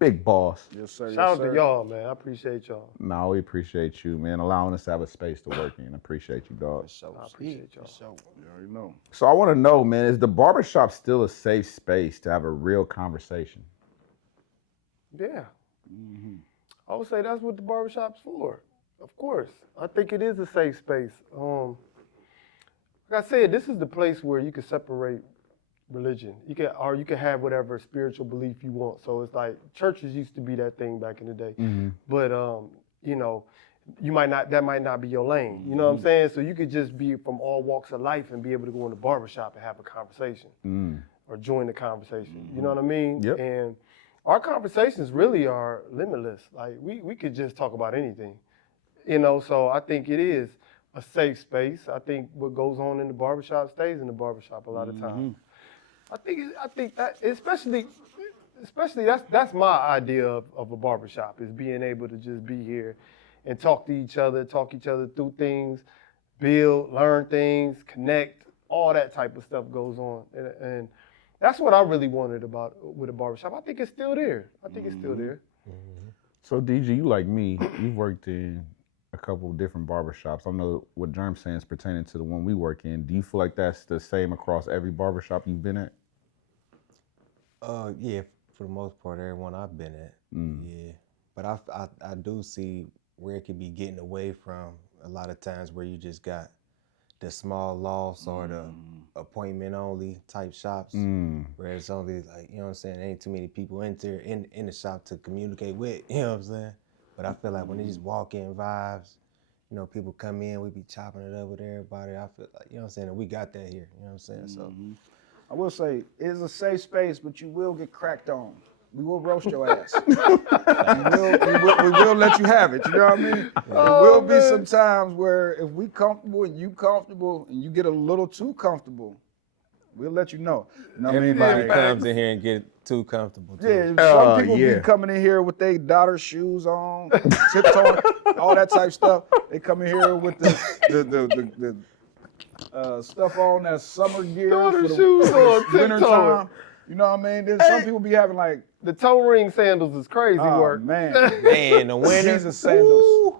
Yes, sir. Shout out to y'all, man. I appreciate y'all. No, we appreciate you, man, allowing us to have a space to work in. Appreciate you, dog. I appreciate y'all. You already know. So I want to know, man, is the barbershop still a safe space to have a real conversation? Yeah. I would say that's what the barbershop's for. Of course. I think it is a safe space. Like I said, this is the place where you can separate religion. You can have whatever spiritual belief you want. So it's like churches used to be that thing back in the day. But you know, that might not be your lane. You know what I'm saying? So you could just be from all walks of life and be able to go in the barbershop and have a conversation or join the conversation. You know what I mean? Yep. And our conversations really are limitless. Like we could just talk about anything. You know, so I think it is a safe space. I think what goes on in the barbershop stays in the barbershop a lot of times. I think that especially that's my idea of a barbershop is being able to just be here and talk each other through things, build, learn things, connect, all that type of stuff goes on. And that's what I really wanted with a barbershop. I think it's still there. So DG, you like me, you've worked in a couple of different barbershops. I know what Germ's saying is pertaining to the one we work in. Do you feel like that's the same across every barbershop you've been at? Yeah, for the most part, everyone I've been at. Yeah, but I do see where it could be getting away from a lot of times where you just got the small loss or the appointment only type shops where it's only like, you know what I'm saying, ain't too many people in the shop to communicate with, you know what I'm saying? But I feel like when they just walk in vibes you know, people come in, we be chopping it up with everybody. I feel like, you know what I'm saying, we got that here, you know what I'm saying? So I will say, it's a safe space, but you will get cracked on. We will roast your ass. we will let you have it, you know what I mean? There will be some times where if we comfortable and you get a little too comfortable, we'll let you know. You know what I mean? everybody Like, comes in here and get too comfortable too. yeah, some people be coming in here with their daughter shoes on, tiptoeing, all that type stuff. They come in here with the stuff on that's summer gear Daughter for the shoes on, winter tiptoeing. time. You know what I mean? Then some people be having like, The toe ring sandals is crazy oh work. man, Man, the winter. Jesus sandals.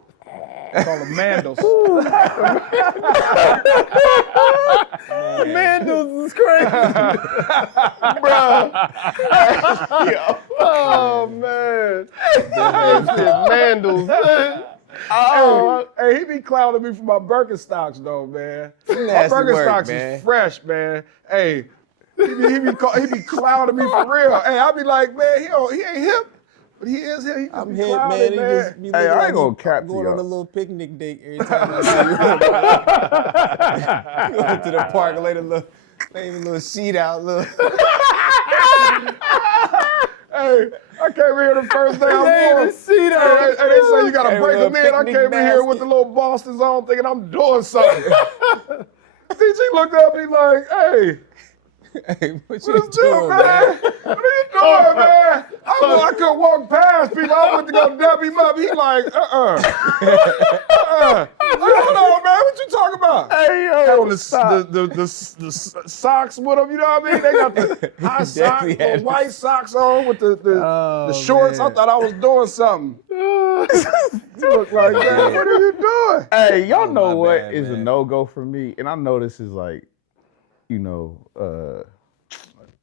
They call them mandals. Mandals is crazy. Bro. Oh, man. Mandals. Oh, hey, he be clowning me for my Birkenstocks though, man. My Nasty work, Birkenstocks man. is fresh, man. Hey, he be clowning me for real. Hey, I be like, man, he ain't hip, but he is hip. He just I'm be hip, clowning, man. He man. just be Hey, looking I like ain't gonna he cap to going y'all. on a little picnic date every time I see you. Going to the park, lay a little sheet out, look. Hey, I came here the first day I wore. the seat out. Hey, they say you gotta Hey, break with them a in. I picnic came in here with basket. the little Boston's on thinking I'm doing something. TG looked at me like, hey, Hey, what what you is this, doing, man? man? What are you doing, man? I couldn't walk past people. I went to go dab him up. He like, Hold on, man. What you talking about? Hey, yo, Had on the socks with them, you know what I mean? They got the high socks, Definitely the had white socks on with the Oh, shorts. man. I thought I was doing something. You look like, man, what are you doing? Hey, y'all Oh, know my what bad, is a man. no-go for me? And I know this is like, you know,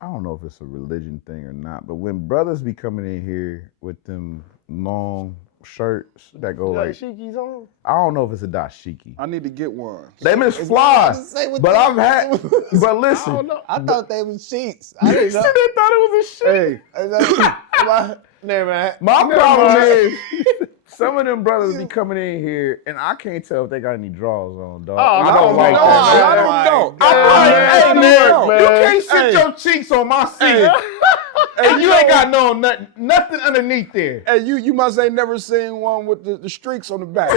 I don't know if it's a religion thing or not, but when brothers be coming in here with them long shirts that go like, Dashikis on? I don't know if it's a dashiki. I need to get one. Them is fly, Say what but they- I've had, but I listen, don't know. I thought they was sheets. I they didn't know. thought it was a shit. Hey, Never mind. My problem is, some of them brothers be coming in here, and I can't tell if they got any drawers on, dog. I no, don't like no, that. a lot man. of them don't. I'm like, man, hey, that'll man, work, you man. can't sit your cheeks on my seat. And you ain't got nothing underneath there. Hey, you must ain't never seen one with the streaks on the back.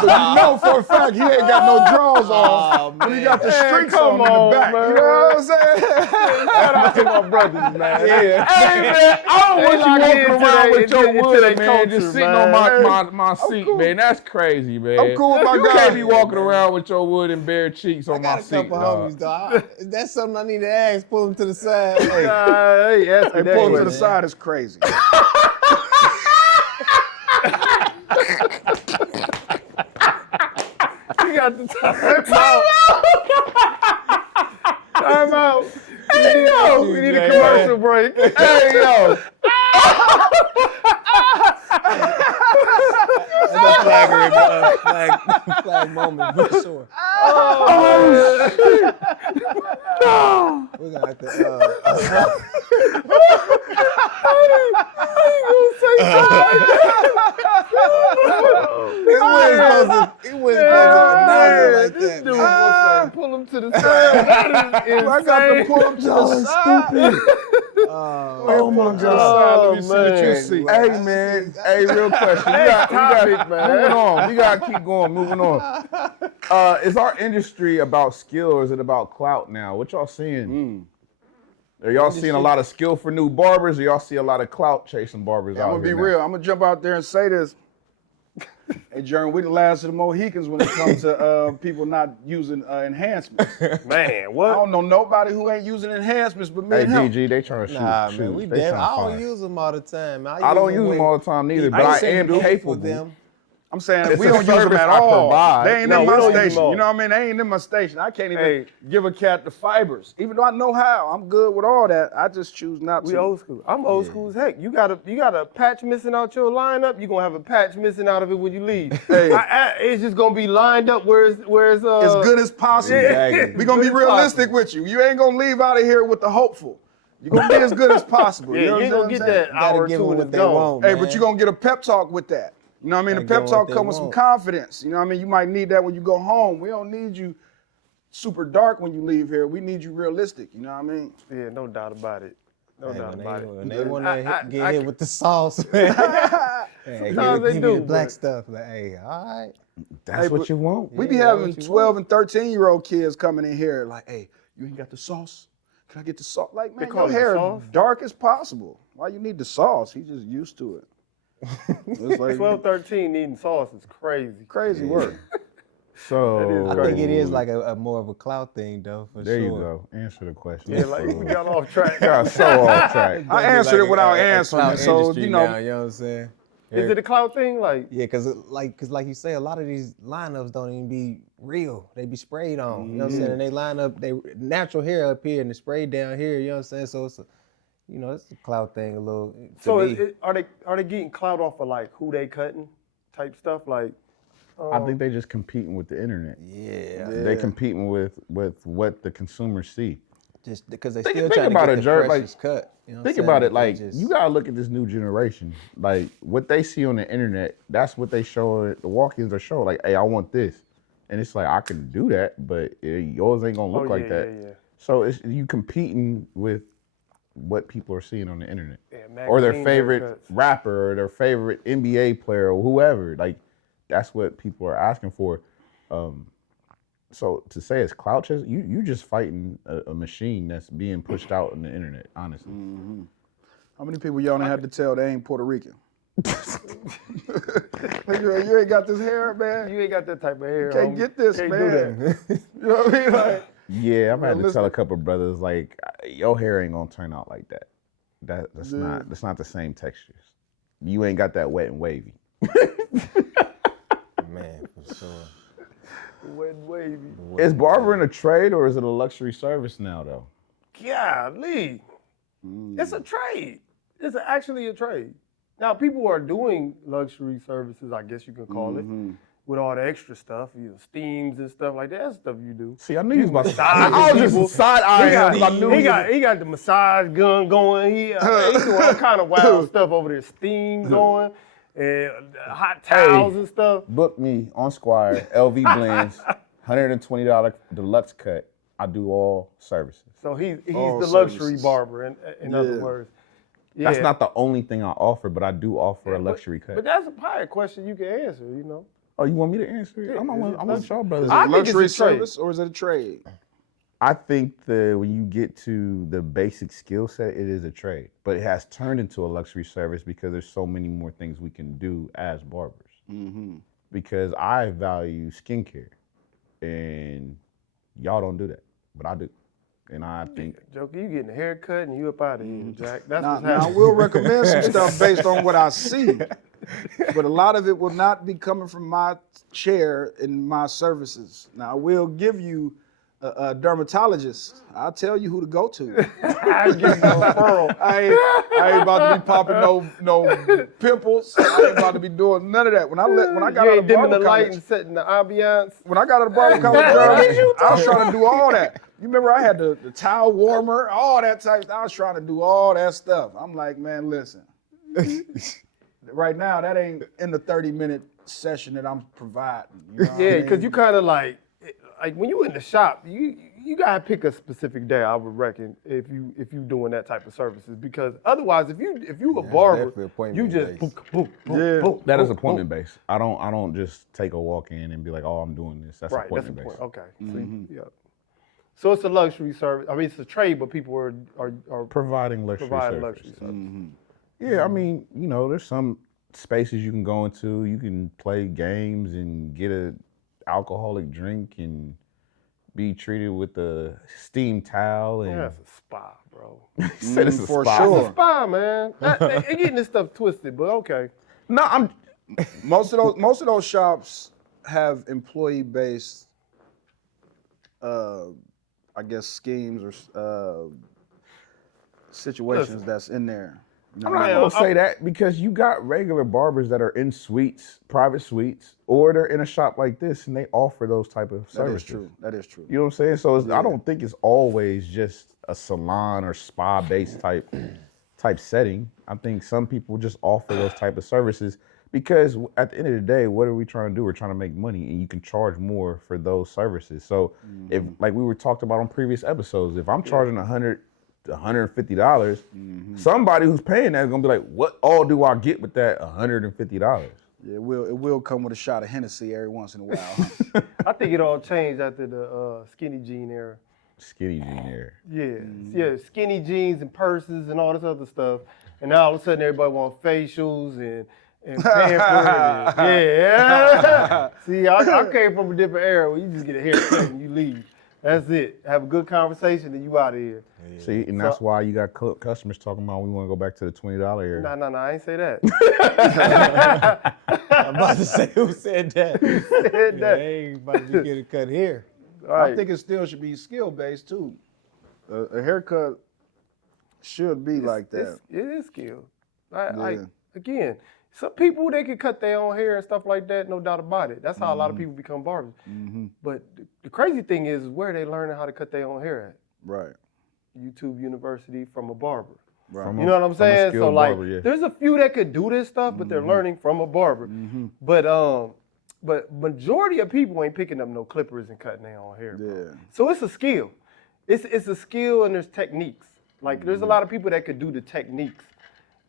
So you know for a fact he ain't got no drawers on when he got the Man, streaks come on in the on, back. man. You know what I'm saying? Shout out to my brothers, man. Yeah. Hey, man, I don't want locked you walking into around they- with your into wood, they man, culture, just sitting man. on my seat, cool. man. That's crazy, man. I'm cool with my You guy. can't be walking around with your wood and bare cheeks on I my got a seat, couple dog. homies, dog. That's something I need to ask. Pull them to the side. Hey, Hey, ask me Hey, that pulling to question. the side is crazy. You got the time out. Time out. We need a commercial break. Hey, yo. that's a flag moment for sure. We're gonna have to. He wasn't supposed to announce it like This that. dude man. was like, pull him to the side. That is I got to pull him to the side. Oh my my God. Let me see what you man. see. Hey, man. Hey, real question. Moving on. We got to keep going. Moving on. Is our industry about skill or is it about clout now? What y'all seeing? Are y'all seeing a lot of skill for new barbers or y'all see a lot of clout chasing barbers I'm out gonna here be now? real. I'm gonna jump out there and say this. Hey, Jeremy, we the last of the Mohicans when it comes to people not using enhancements. Man, I what? don't know nobody who ain't using enhancements but me Hey, and him. DG, they trying to shoot. Nah, shoot. man, we They damn. tryna I don't fire. use them all the time. I don't use them all the time neither, but I am capable. I'm saying It's we a don't use them service at I all. provide. They ain't No, in we my don't use station. them all. You know what I mean? They ain't in my station. I can't even Hey. give a cat the fibers. Even though I know how. I'm good with all that. I just choose not We to. old school. I'm old school as heck. You got a patch missing out your lineup. You gonna have a patch missing out of it when you leave. Hey. It's just gonna be lined up where it's As good as possible. Exactly. We're gonna be Good as realistic with you. You ain't gonna leave out of here with the hopeful. You're gonna be as good as possible. Yeah, you know you ain't what gonna I'm get saying? that hour Gotta or give two them and what it's they gone. want, Hey, man. but you're gonna get a pep talk with that. You know what I mean? Gotta The give pep 'em talk what they comes with some want. confidence. You know what I mean? You might need that when you go home. We don't need you super dark when you leave here. We need you realistic. You know what I mean? Yeah, no doubt about it. No Hey, doubt about it. when they want I- to get I- hit with the sauce, man. Hey, Sometimes they give me do, the black but- stuff. Like, hey, all right. That's Hey, what but you want. We be Yeah, having what you 12 and 13-year-old kids coming in here like, hey, you ain't got the sauce? Can I get the sauce? Like, man, call your it the hair sauce? dark as possible. Why you need the sauce? He just used to it. It's like 12, 13 needing sauce is crazy. crazy work. So I think it is like a more of a clout thing, though, for there sure. you go. Answer the question. Yeah, like we got off track. got so off track. I answered it without a answering clout it, so, industry you know. now, you know what I'm saying? Is it a clout thing? Like, Yeah, cause like you say, a lot of these lineups don't even be real. They be sprayed on. You know what I'm saying? And they line up, they natural hair up here and the spray down here. You know what I'm saying? So it's it's a clout thing a little. To so me. are they getting clout off of like who they cutting type stuff? Like, I think they just competing with the internet. yeah, They competing with what the consumers see. just because they Think- still think trying to about get it, the Jerk, like, freshest cut. You know what Think I'm about saying? it, like They just- you gotta look at this new generation. Like what they see on the internet, that's what they show. The walk-ins are showing. Like, hey, I want this, and it's like I can do that, but yours ain't gonna look like that. Yeah. So it's you competing with what people are seeing on the internet, Yeah, or their magazine favorite haircuts. rapper, or their favorite NBA player, or whoever. Like that's what people are asking for. So to say it's clout chase, you just fighting a machine that's being pushed out on the internet. Honestly, How many people y'all done had to tell they ain't Puerto Rican? you ain't got this hair, man. You ain't got that type of hair. Can't homie. get this, Can't man. do that. You know what I mean? Like, yeah, I've had to listen. tell a couple of brothers like your hair ain't gonna turn out like that. That's not the same textures. You ain't got that wet and wavy. man, for sure. Wet and wavy. Is barbering a trade or is it a luxury service now though? Golly. It's a trade. It's actually a trade. Now, people are doing luxury services, I guess you can call it, with all the extra stuff, steams and stuff like that. That's stuff you do. See, I knew you was about to. massage I was people. just side eyeing. I knew He got the massage gun going. He doing all kind of wild stuff over there. Steam going and hot towels and stuff. Book me on Squire, LV blends, $120 deluxe cut. I do all services. So he's All the luxury services. barber, in other words. Yeah. That's not the only thing I offer, but I do offer a luxury cut. But that's probably a question you can answer, Oh, you want me to answer it? I'm with y'all brothers. is it I a think it's luxury a trade. service or is it a trade? I think when you get to the basic skill set, it is a trade, but it has turned into a luxury service because there's so many more things we can do as barbers. Because I value skincare, and y'all don't do that, but I do, and I think Joker, you getting a haircut and you up out of here, Jack. That's Now, what's now I happening. will recommend some stuff based on what I see, but a lot of it will not be coming from my chair and my services. Now, I will give you a dermatologist. I'll tell you who to go to. I get no referral. I ain't about to be popping no pimples. I ain't about to be doing none of that. When I got You out ain't of dimming the barber light college, and setting the ambiance. when I got out of barber college, I was trying to do all that. You remember I had the towel warmer, all that type. I was trying to do all that stuff. I'm like, man, listen. Right now, that ain't in the 30-minute session that I'm providing. You know what I Yeah, mean? because you kind of like when you in the shop, you gotta pick a specific day. I would reckon if you doing that type of services, because otherwise, if you a barber, definitely you appointment just based. boom, Yeah. boom. that is boom, appointment based. I don't just take a walk in and be like, oh, I'm doing this. That's Right, that's the appointment based. point. Okay, so, yeah. So it's a luxury service. I mean, it's a trade, but people are Providing luxury providing services. luxury services. Yeah, I mean, there's some spaces you can go into. You can play games and get a alcoholic drink and be treated with a steam towel. And Yeah, that's a spa, bro. he said it's a for spa. sure. Spa, man. They getting this stuff twisted, but okay. No, I'm. Most of those shops have employee-based, I guess, schemes or situations that's in there. You know I'm what not I mean? gonna say that because you got regular barbers that are in suites, private suites, or they're in a shop like this and they offer those type of That is services. true. That is true. You know what I'm saying? So I don't think it's always just a salon or spa-based type setting. I think some people just offer those type of services Because at the end of the day, what are we trying to do? We're trying to make money, and you can charge more for those services. So if, like we were talked about on previous episodes, if I'm charging $100 to $150, somebody who's paying that is gonna be like, what all do I get with that $150? Yeah, it will come with a shot of Hennessy every once in a while. I think it all changed after the skinny jean era. Skinny jean era. Yeah, skinny jeans and purses and all this other stuff. And now all of a sudden everybody want facials and pampered. Yeah. See, I came from a different era where you just get a haircut and you leave. That's it. Have a good conversation and you out of here. See, and that's why you got customers talking about we want to go back to the $20 area. No, I ain't say that. I'm about to say, who said that? Who said that? They ain't about to get a cut here. Right. I think it still should be skill-based, too. A haircut should be like that. It is skill. Again, some people, they can cut their own hair and stuff like that, no doubt about it. That's how a lot of people become barbers. But the crazy thing is where they learning how to cut their own hair at. Right. YouTube University from a barber. Right. You know what I'm saying? So like, barber, yeah. there's a few that could do this stuff, but they're learning from a barber. But majority of people ain't picking up no clippers and cutting their own hair. Bro. Yeah. So it's a skill. It's a skill and there's techniques. Like there's a lot of people that could do the techniques,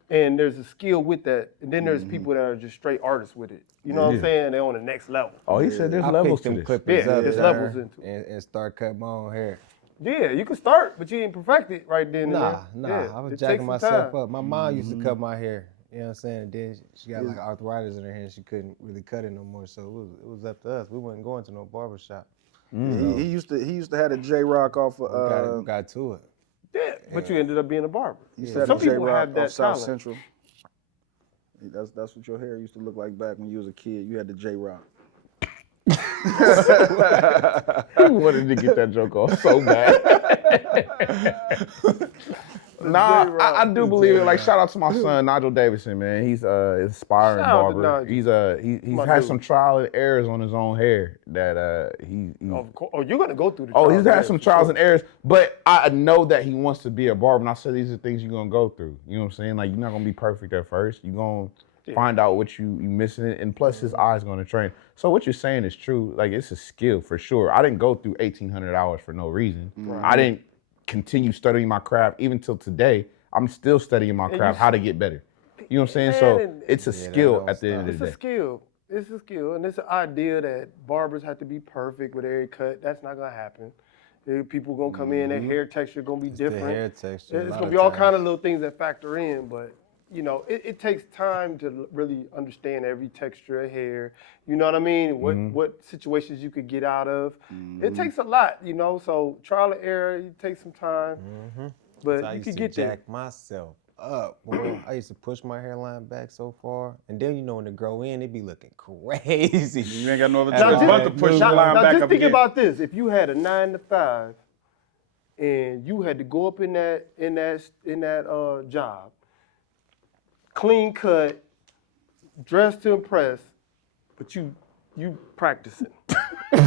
and there's a skill with that. And then there's people that are just straight artists with it. You know what I'm saying? They're on the next level. Oh, he said there's I levels picked to them this. clippers Yeah, up there's there levels into it. and start cutting my own hair. Yeah, you can start, but you ain't perfect it right then and Nah, there. Yeah, I was it takes jacking some myself time. up. My mom used to cut my hair. You know what I'm saying? And then she got like arthritis in her hand. She couldn't really cut it no more. So it was up to us. We wasn't going to no barbershop. He used to have a J-Rock off of. We got to it. Yeah, but you ended up being a barber. He said Some a people J-Rock have that off South talent. Central. That's what your hair used to look like back when you was a kid. You had the J-Rock. He wanted to get that joke off so bad. Nah, I do believe it. Like, shout out to my son, Nigel Davidson, man. He's inspiring Shout out to barber. Nigel. He's My had dude. some trial and errors on his own hair that he Of course. Oh, you're gonna go through the. Oh, trials he's and had some errors, trials for and errors, but I know that he wants to be a barber. And I said these are things you're gonna go through. You know what I'm saying? Like, you're not gonna be perfect at first. You're gonna find out what you missing, and plus his eye's gonna train. So what you're saying is true. Like, it's a skill for sure. I didn't go through 1,800 hours for no reason. I didn't continue studying my craft even till today. I'm still studying my craft, how to get better. You know what I'm saying? Man, So and- it's a skill at the end of It's the a day. skill. It's a skill, and it's an idea that barbers have to be perfect with every cut. That's not gonna happen. People gonna come in, their hair texture gonna be different. The hair texture. It's gonna be all kind of little things that factor in, but you know, it takes time to really understand every texture of hair. You know what I mean? What situations you could get out of. It takes a lot, you know. So trial and error, it takes some time, but I you used could to get there. jack myself up. Boy. I used to push my hairline back so far, and then you know when it grow in, it be looking crazy. You ain't got no other Now, choice but to push the line Now back just up think again. about this: if you had a 9 to 5, and you had to go up in that job, clean cut, dressed to impress, but you practicing. You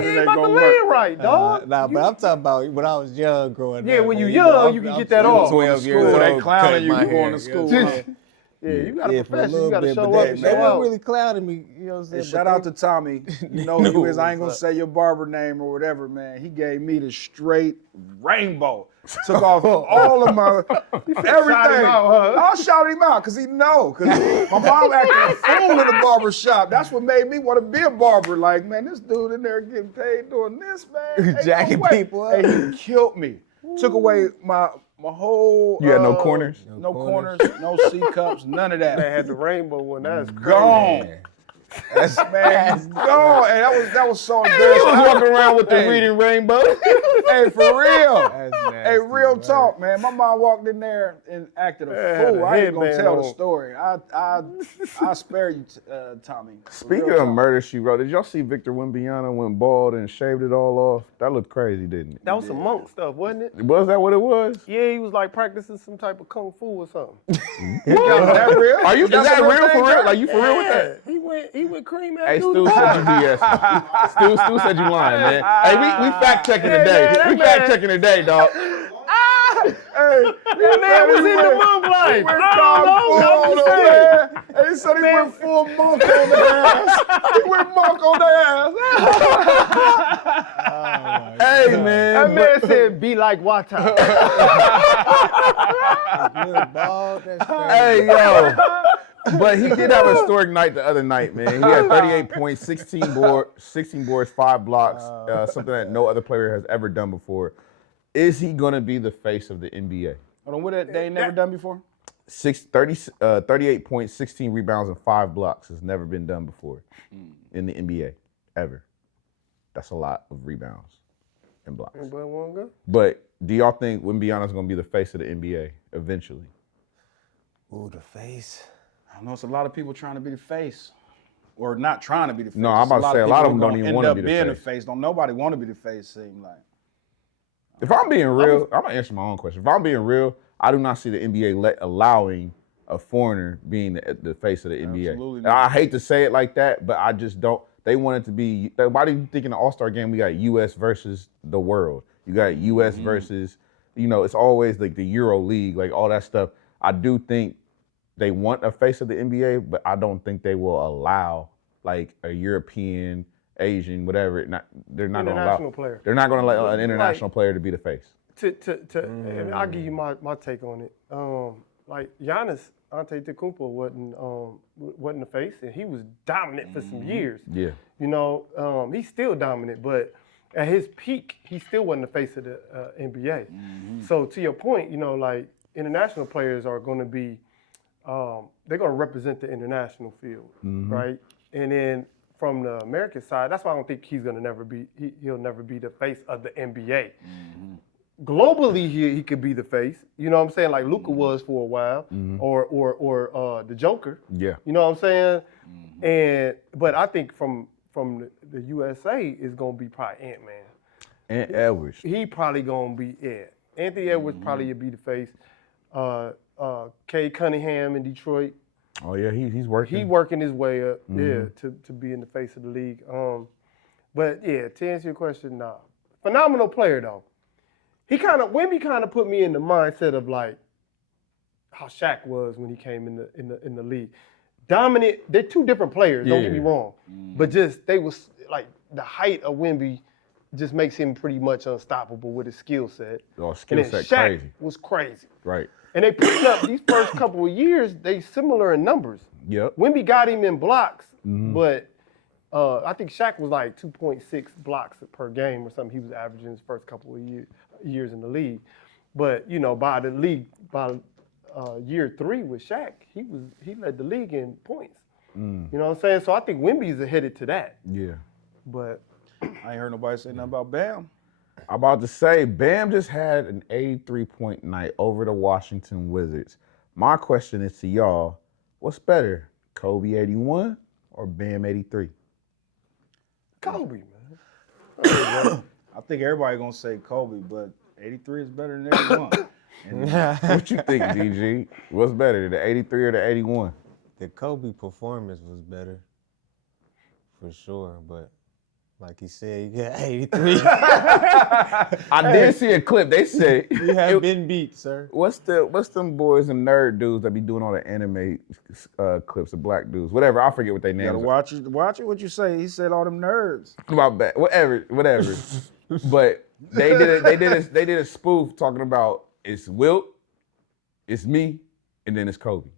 ain't about to land right, dog. Nah, but I'm talking about when I was young growing up. Yeah, when you man, young, know, you can I'm get that off. 12 years School, they old, clowning cutting you, my you going hair, to school. you know what I'm saying? Yeah, you got a Yeah, for a profession. little You got to bit, show but up they, and they show weren't out. really clowning me, you know what I'm saying? Shout out to Tommy. You know who he is. I ain't gonna say your barber name or whatever, man. He gave me the straight rainbow. Took off all of my everything. Shout him out, huh? I'll shout him out because he know. Because my mom acted a fool in the barber shop. That's what made me want to be a barber. Like, man, this dude in there getting paid doing this, man. Ain't Jacking no way. people up. Hey, he killed me. Took away my whole. You had no corners? No corners, no C cups, none of that. They had the rainbow one. That's crazy. Gone. Man, gone. Hey, that was so embarrassing. He was walking around with the Hey. reading rainbow. Hey, for real. That's Hey, nasty, real man. talk, man. My mom walked in there and acted a had fool. a I ain't gonna headband tell the on. story. I spare you, Tommy. For Speaking real of talk. Murder, She Wrote, did y'all see Victor Wembanyama went bald and shaved it all off? That looked crazy, didn't it? That was some monk stuff, wasn't it? Was that what it was? Yeah, he was like practicing some type of kung fu or something. Is that real? Are you? Is That's that a real real thing, for real? Jack? Like, you for real with that? He went cream at Hey, dude. Stu said you BS. Stu said you lying, man. Hey, we fact checking today. man, We that fact man- checking today, dog. Hey, That man was in the monk life. I don't know. I'm just saying. They said he went full monk on the ass. He went monk on the ass. Hey, man. That man said, be like Wata. Good ball. That's crazy. Hey, yo. But he did have a historic night the other night, man. He had 38 points, 16 boards, 5 blocks, something that no other player has ever done before. Is he going to be the face of the NBA? Hold on, what they ain't never done before? 38 points, 16 rebounds, and 5 blocks has never been done before in the NBA, ever. That's a lot of rebounds and blocks. Anybody want to go? But do y'all think Wembanyama's going to be the face of the NBA eventually? Ooh, the face. I know it's a lot of people trying to be the face. Or not trying to be the face. No, I'm about to say a lot of them don't even want to be being the the face. Don't nobody want to be the face, seem like. If I'm being real, I'm going to answer my own question. If I'm being real, I do not see the NBA allowing a foreigner being the face of the NBA. Absolutely And I hate to say it like that, but I just don't. They want it to be. Why do you think in the All-Star game we got U.S. versus the world? You got U.S. versus, it's always like the Euro League, like all that stuff. I do think they want a face of the NBA, but I don't think they will allow like a European, Asian, whatever. They're not going to allow. International player. They're not going to allow an international player to be the face. And I'll give you my take on it. Like Giannis Antetokounmpo wasn't the face, and he was dominant for some years. Yeah. He's still dominant, but at his peak, he still wasn't the face of the NBA. So to your point, like international players are going to be, they're going to represent the international field, right? And then from the American side, that's why I don't think he's going to he'll never be the face of the NBA. Globally, he could be the face. You know what I'm saying? Like Luka was for a while, or the Joker. Yeah. You know what I'm saying? But I think from the USA is gonna be probably Ant-Man. And Edwards. He probably gonna be Anthony Edwards probably will be the face. Kay Cunningham in Detroit. Oh yeah, he's working. He working his way up, to be in the face of the league. But yeah, to answer your question, nah. Phenomenal player though. Wemby kind of put me in the mindset of like how Shaq was when he came in the league. Dominant. They're two different players. Don't get me wrong, but just they was like the height of Wemby just makes him pretty much unstoppable with his skill set. Oh, skill set Shaq crazy. was crazy. Right. And they putting up these first couple of years. They similar in numbers. Yep. Wemby got him in blocks, but I think Shaq was like 2.6 blocks per game or something. He was averaging his first couple of years in the league. But by year 3 with Shaq, he led the league in points. You know what I'm saying? So I think Wemby's headed to that. Yeah. But I ain't heard nobody say nothing about Bam. I'm about to say, Bam just had an 83-point night over the Washington Wizards. My question is to y'all, what's better, Kobe 81 or Bam 83? Kobe, man. I think everybody gonna say Kobe, but 83 is better than 81. What you think, DG? What's better, the 83 or the 81? The Kobe performance was better, for sure. But like he said, he got 83. I did see a clip. They said You have been beat, sir. What's them boys and nerd dudes that be doing all the anime clips of black dudes? Whatever, I forget what they You names. gotta watch it. What you say? He said all them nerds. About that, whatever. But they did a spoof talking about it's Wilt, it's me, and then it's Kobe.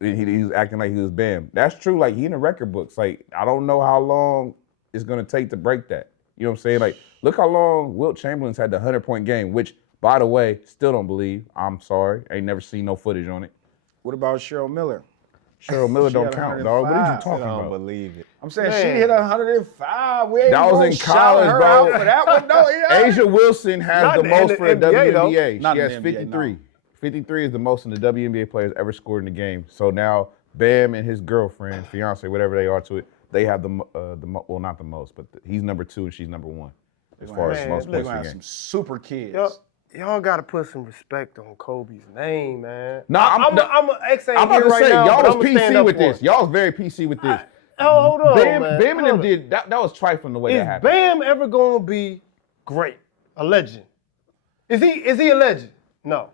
And he was acting like he was Bam. That's true. Like he in the record books. Like I don't know how long it's gonna take to break that. You know what I'm saying? Like look how long Wilt Chamberlain's had the 100-point game. Which, by the way, still don't believe. I'm sorry, ain't never seen no footage on it. What about Cheryl Miller? Cheryl Miller She don't had count, dog. What are you 105. talking I don't about? believe it. I'm saying Man. she hit 105. We ain't That was gonna in shout college, her bro. out for that one, though. Yeah. Asia Wilson has Not the in most the for the NBA, though. WNBA. Not She in has the NBA, 53. no. 53 is the most in the WNBA players ever scored in the game. So now Bam and his girlfriend, fiance, whatever they are to it, they have well, not the most, but he's number 2 and she's number 1 as far as Man, most They points gonna in the have game. some super kids. Y'all gotta put some respect on Kobe's name, man. No, I'm a ex ain't I'm about here to right say, now, y'all but was I'ma stand PC up with for this. him. Y'all was very PC with this. Hold on, Bam, man. Bam and them Hold on. did, that was trifling the way that Is happened. Bam ever gonna be great? A legend? Is he a legend? No.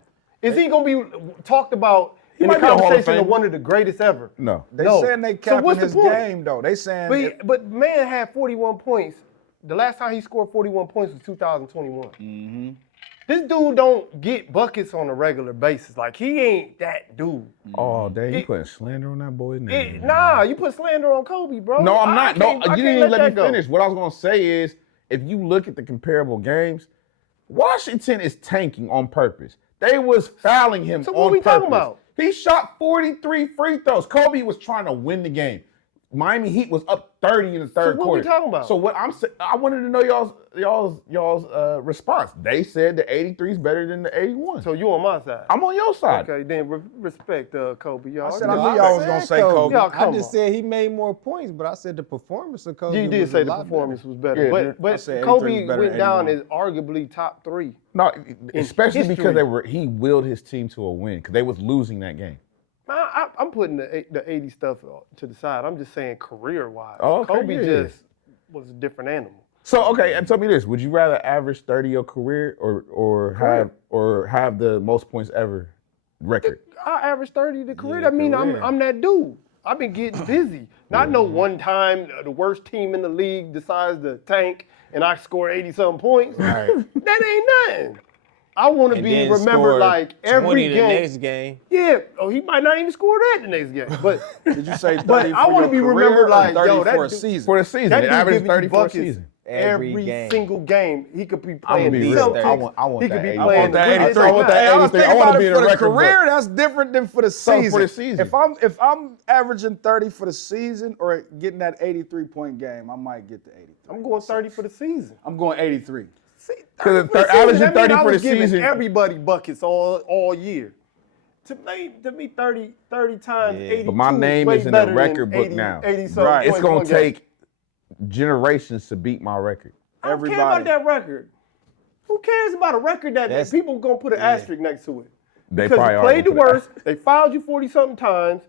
Is he gonna be talked about in the might be a Hall of conversation of Famer. one of the greatest ever? No. They No. saying they So capping what's the his point? game though. They saying But man had 41 points. The last time he scored 41 points was 2021. Mm-hmm. This dude don't get buckets on a regular basis. Like, he ain't that dude. Oh, damn, you It- putting slander on that boy's name. Nah, you put slander on Kobe, bro. No, I'm I not. No, can't- I you can't didn't even let me that go. finish. What I was gonna say is, if you look at the comparable games, Washington is tanking on purpose. They was fouling him So on what we purpose. talking about? He shot 43 free throws. Kobe was trying to win the game. Miami Heat was up 30 in the third what we quarter. talking about? So what I'm saying, I wanted to know y'all's response. They said the 83 is better than the 81. So you on my side. I'm on your side. Okay, then respect Kobe, y'all. I said I knew y'all was gonna say Kobe. Y'all, I come just on. said he made more points, but I said the performance of Kobe. You did was say a the lot performance was better, Yeah, but I but said 83 Kobe was better went than down 81. as arguably top 3. No, especially because history. he willed his team to a win because they was losing that game. I'm putting the 80 stuff to the side. I'm just saying career-wise. Oh, okay, Kobe yeah. just was a different animal. So okay, and tell me this: would you rather average 30 your career or have the most points ever record? I average 30 the career. Yeah, That mean career. I'm that dude. I've been getting busy. Not no one time the worst team in the league decides to tank and I score 80-something points. Right. That ain't nothing. I want to And be then remembered score like every 20 the game. next game. Yeah. Oh, he might not even score that the next game. But Did you say 30 But for I your wanna be career remembered or like, 30 yo, that for a dude- season? For the season, that it dude averages giving you 30 for a buckets season. Every game. single game. He could be I'm playing gonna be the real. Celtics. I want He could that be 83. playing I want that the Wizards. 83. I want that Hey, I was 83. thinking I want about to be it in for the the record career. book. That's different than for the So season. for the season. If I'm averaging 30 for the season or getting that 83-point game, I might get the 83. I'm going 30 for the season. I'm going 83. See, 'Cause 30 for the averaging season, that mean 30 I for was the giving season- everybody buckets all year. To me 30 times 82 But my name way is in the better than record book 80 now. 80-something Right. It's points gonna one game. take generations to beat my record. I don't care about that record. Who cares about a record that That's- people gonna put an asterisk next to it? They Because probably you are played the gonna put worst. They fouled you 40-something times.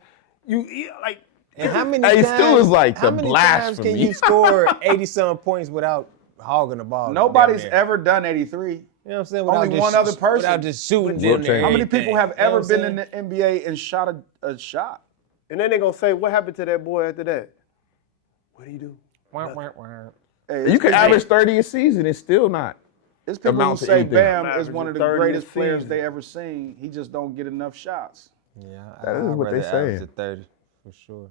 Like And how many Hey, times? still is like how the many times can blasphemy. you score 80-something points without hogging the ball? Nobody's down there? ever done 83. You know what I'm saying? Only just one other person. Without just shooting Will down there. change. How many everything. people have You know ever what been I'm in the NBA and shot a shot? and then they gonna say, what happened to that boy after that? What do you do? Hey, You can average 30 a season. It's still not. It's people who amount to say anything. Bam I'm is one of the averaging 30 greatest a players season. they ever seen. He just don't get enough shots. Yeah, That is I'd what they rather average saying. at 30 for sure.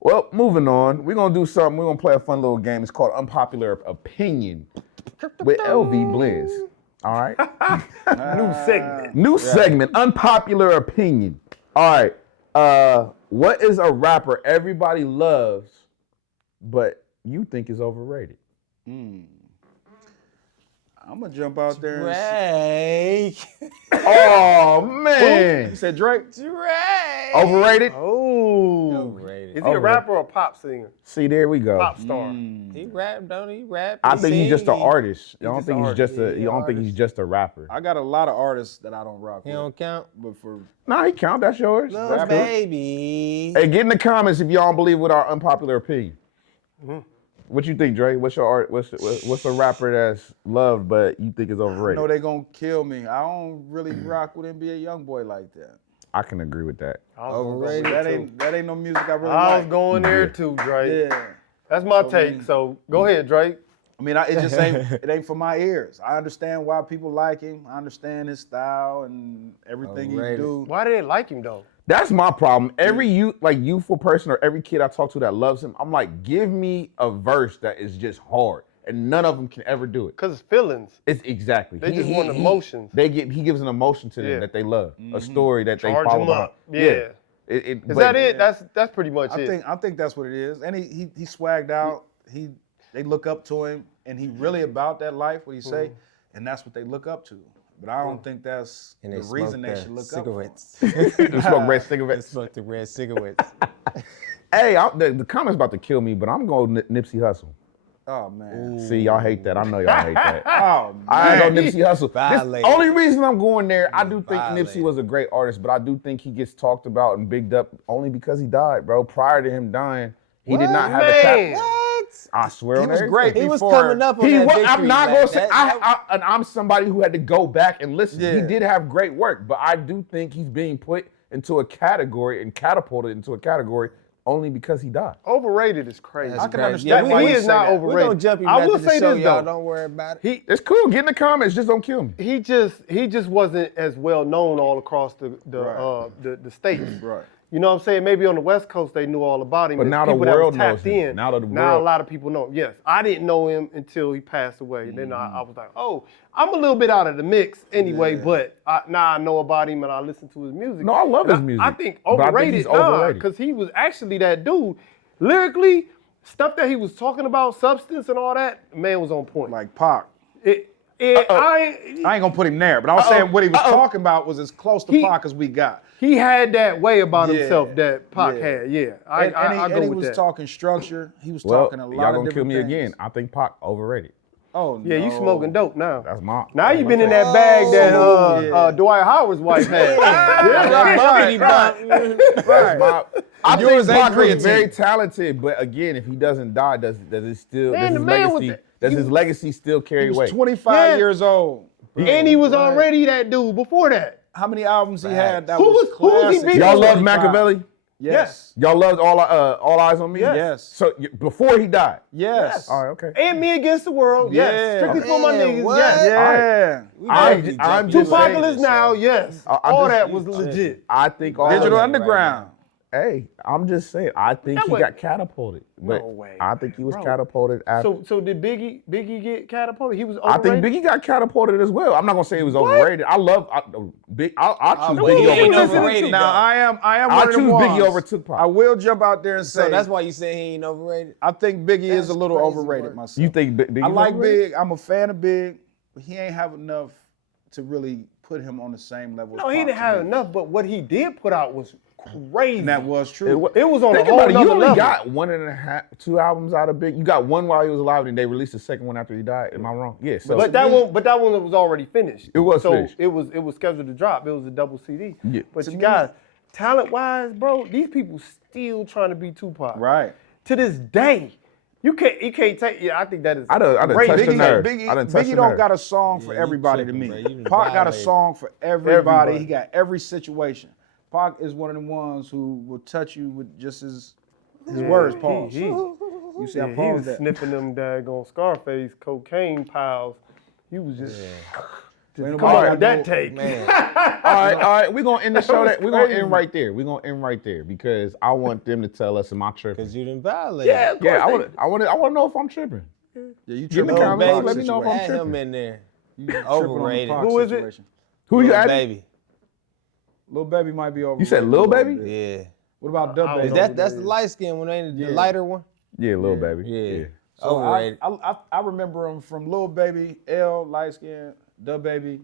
Well, moving on. We're gonna do something. We're gonna play a fun little game. It's called Unpopular Opinion with LV Blizz. All right. New segment. New segment, Unpopular Opinion. All right. What is a rapper everybody loves, but you think is overrated? I'm gonna jump out there and say, Drake. Oh you man. said Drake? Drake. Overrated? Oh. Overrated. Is he a rapper or a pop singer? See, there we go. Pop star. He rap, don't he? Rap. I he think he's just an sing, artist. I don't just think an he's just artist. a. Yeah, You don't think he's artist. just a rapper. I got a lot of artists that I don't rock He with. don't count. But for Nah, he count. That's yours. No, That's good. baby. Hey, get in the comments if y'all don't believe with our unpopular opinion. What you think, Dre? What's your art? What's a rapper that's loved but you think is I overrated? know they gonna kill me. I don't really rock with NBA YoungBoy like that. I can agree with that. Overrated. That ain't no music I really I was like. going there too, Drake. Yeah. That's my take. So go ahead, Drake. I mean, it just ain't. It ain't for my ears. I understand why people like him. I understand his style and everything he Overrated. do. Why do they like him though? That's my problem. Every youthful person or every kid I talk to that loves him, I'm like, give me a verse that is just hard, and none of them can ever do it. Cause it's feelings. It's exactly. They just want emotions. He gives an emotion to them Yeah. that they love, a story that Charge they follow. them behind. up. Yeah. Is Is that it? That's pretty much it. I think that's what it is. And he swagged out. They look up to him, and he really about that life. What he say, and that's what they look up to. But I don't think that's And the they reason smoke they the should look up. For him. cigarettes. They smoke red They cigarettes. smoke the red cigarettes. Hey, the comments about to kill me, but I'm going Nipsey Hussle. Oh man. See, y'all hate that. I know y'all hate that. Oh I ain't man. go Nipsey Hussle. Violated. Only reason I'm going there, I do think Violated. Nipsey was a great artist, but I do think he gets talked about and bigged up only because he died, bro. Prior to him dying, he did not have a Man. cap. What? I swear He on was everything. great He was before. coming up on He that was, victory I'm not lap. gonna say That- and I'm somebody who had to go back and listen. He Yeah. did have great work, but I do think he's being put into a category and catapulted into a category only because he died. Overrated is crazy. That's I can crazy. understand Yeah, why he you is say not that. overrated. We're gonna jump you I back will to the say show, this y'all. though. Don't worry about it. It's cool. Get in the comments. Just don't kill me. He just wasn't as well known all across the states. Right. You know what I'm saying? Maybe on the West Coast they knew all about him. But and now the people that was world knows tapped him. in. Now the Now world- a lot of people know him. Yes, I didn't know him until he passed away. And then I was like, oh, I'm a little bit out of the mix anyway. But now I know about him and I listen to his music. No, I love And his music. I think But I think overrated. he's overrated. Because he was actually that dude. Lyrically, stuff that he was talking about, substance and all that, man was on point. Like Pac. I I ain't gonna put him there, but I was saying what he was talking about was as close to Pac as we got. He had that way about Yeah, himself that Pac yeah. had. Yeah, And I go he with was that. talking structure. He was Well, talking a lot y'all of gonna kill different me things. again. I think Pac overrated. Oh Yeah, no. you smoking dope now. That's my. Now that's you my been in take. that bag that Yeah. Dwight Howard's wife had. Right. My, I Yours think ain't Pac was creatine. very talented, but again, if he doesn't die, does it still? Man, does the man was his legacy still carry He was weight? 25 Yeah. years old. And he was already that dude before that. How many albums he had that Who was was he classic? beating? Y'all love 25. Machiavelli? Yes. Y'all loved All Eyes on Me? Yes. So before he died. Yes. All right, okay. And Me Against the World. Yeah. Yes. Strictly for my Man, niggas. what? Yes. Yeah. I'm just saying. Tupac now. Yes. I All just- that was legit. I think all Digital of that- Underground. Hey, I'm just saying. I think That he was- got catapulted. But No way, I think he was bro. catapulted after. So did Biggie get catapulted? He was I overrated? think Biggie got catapulted as well. I'm not gonna say he was overrated. I choose Biggie Biggie ain't over overrated. Tupac. Now I am I one of choose them Biggie ones. over Tupac. I will jump out there and say So that's why you say he ain't overrated. I think Biggie is That's a little crazy overrated work. myself. You think Biggie? I like Big. I'm a fan of Big, but he ain't have enough to really put him on the same level. No, as he Pac didn't to have me. enough, but what he did put out was crazy. And that was true. It was on Think a whole about it. You nother only level. got 1.5, 2 albums out of Big. You got one while he was alive, and they released the second one after he died. Am I wrong? Yeah. So But that one was already finished. It was so finished. it was scheduled to drop. It was a double CD. Yeah. But you guys, talent-wise, bro, these people still trying to be Tupac. Right. To this day. You can't take. Yeah, I think that is. I done great. touched the nerve. Biggie, I done touched Biggie the don't nerve. got a song for Yeah, you everybody tripping, to bro. me. You done Pac got a violated. song for everybody. Everybody. He got every situation. Pac is one of the ones who will touch you with just his words. Pause. You see, I He paused was that. sniffing them daggone Scarface cocaine piles. He was just. Ain't Come on nobody with that know- take. Man, all right. We're gonna end the show. was We're gonna crazy. end right there. We're gonna end right there because I want them to tell us, am I tripping? because you didn't violate. Yeah, of course Yeah, they- I want to know if I'm tripping. Yeah, you Give me tripping on comments. Pac's Let me know if I'm Add tripping. him in there. You tripping on the Overrated. Pac Who is it? situation. Who you Lil at? Baby. Lil Baby might be over. You said Lil Baby? Yeah. What about Dub I Baby? don't know. That's the light skin one, ain't it? The Yeah. lighter one. Yeah, Lil Baby. Yeah. So Overrated. I remember him from Lil Baby, L, light skin, Dub Baby,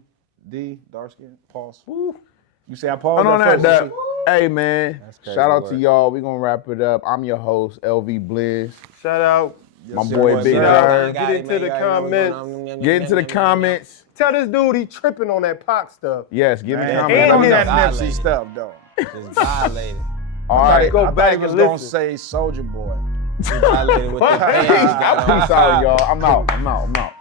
D, dark skin, pause. You see I paused And on that, first, Dub, hey man, crazy shout out to work. y'all. We're gonna wrap it up. I'm your host, LV Blizz. Shout out. My sir. boy Yes, Big sir. Jerv. Get into the comments. Get into the comments. Tell this dude he tripping on that Pac stuff. Yes, give me Man, comments. and Let me and know. that Violated. Nipsey stuff though. Just violated. All right. Go I back thought he was and gonna listen. say Soldier Boy. Violated with the pants he got on. I'm sorry, y'all. I'm out.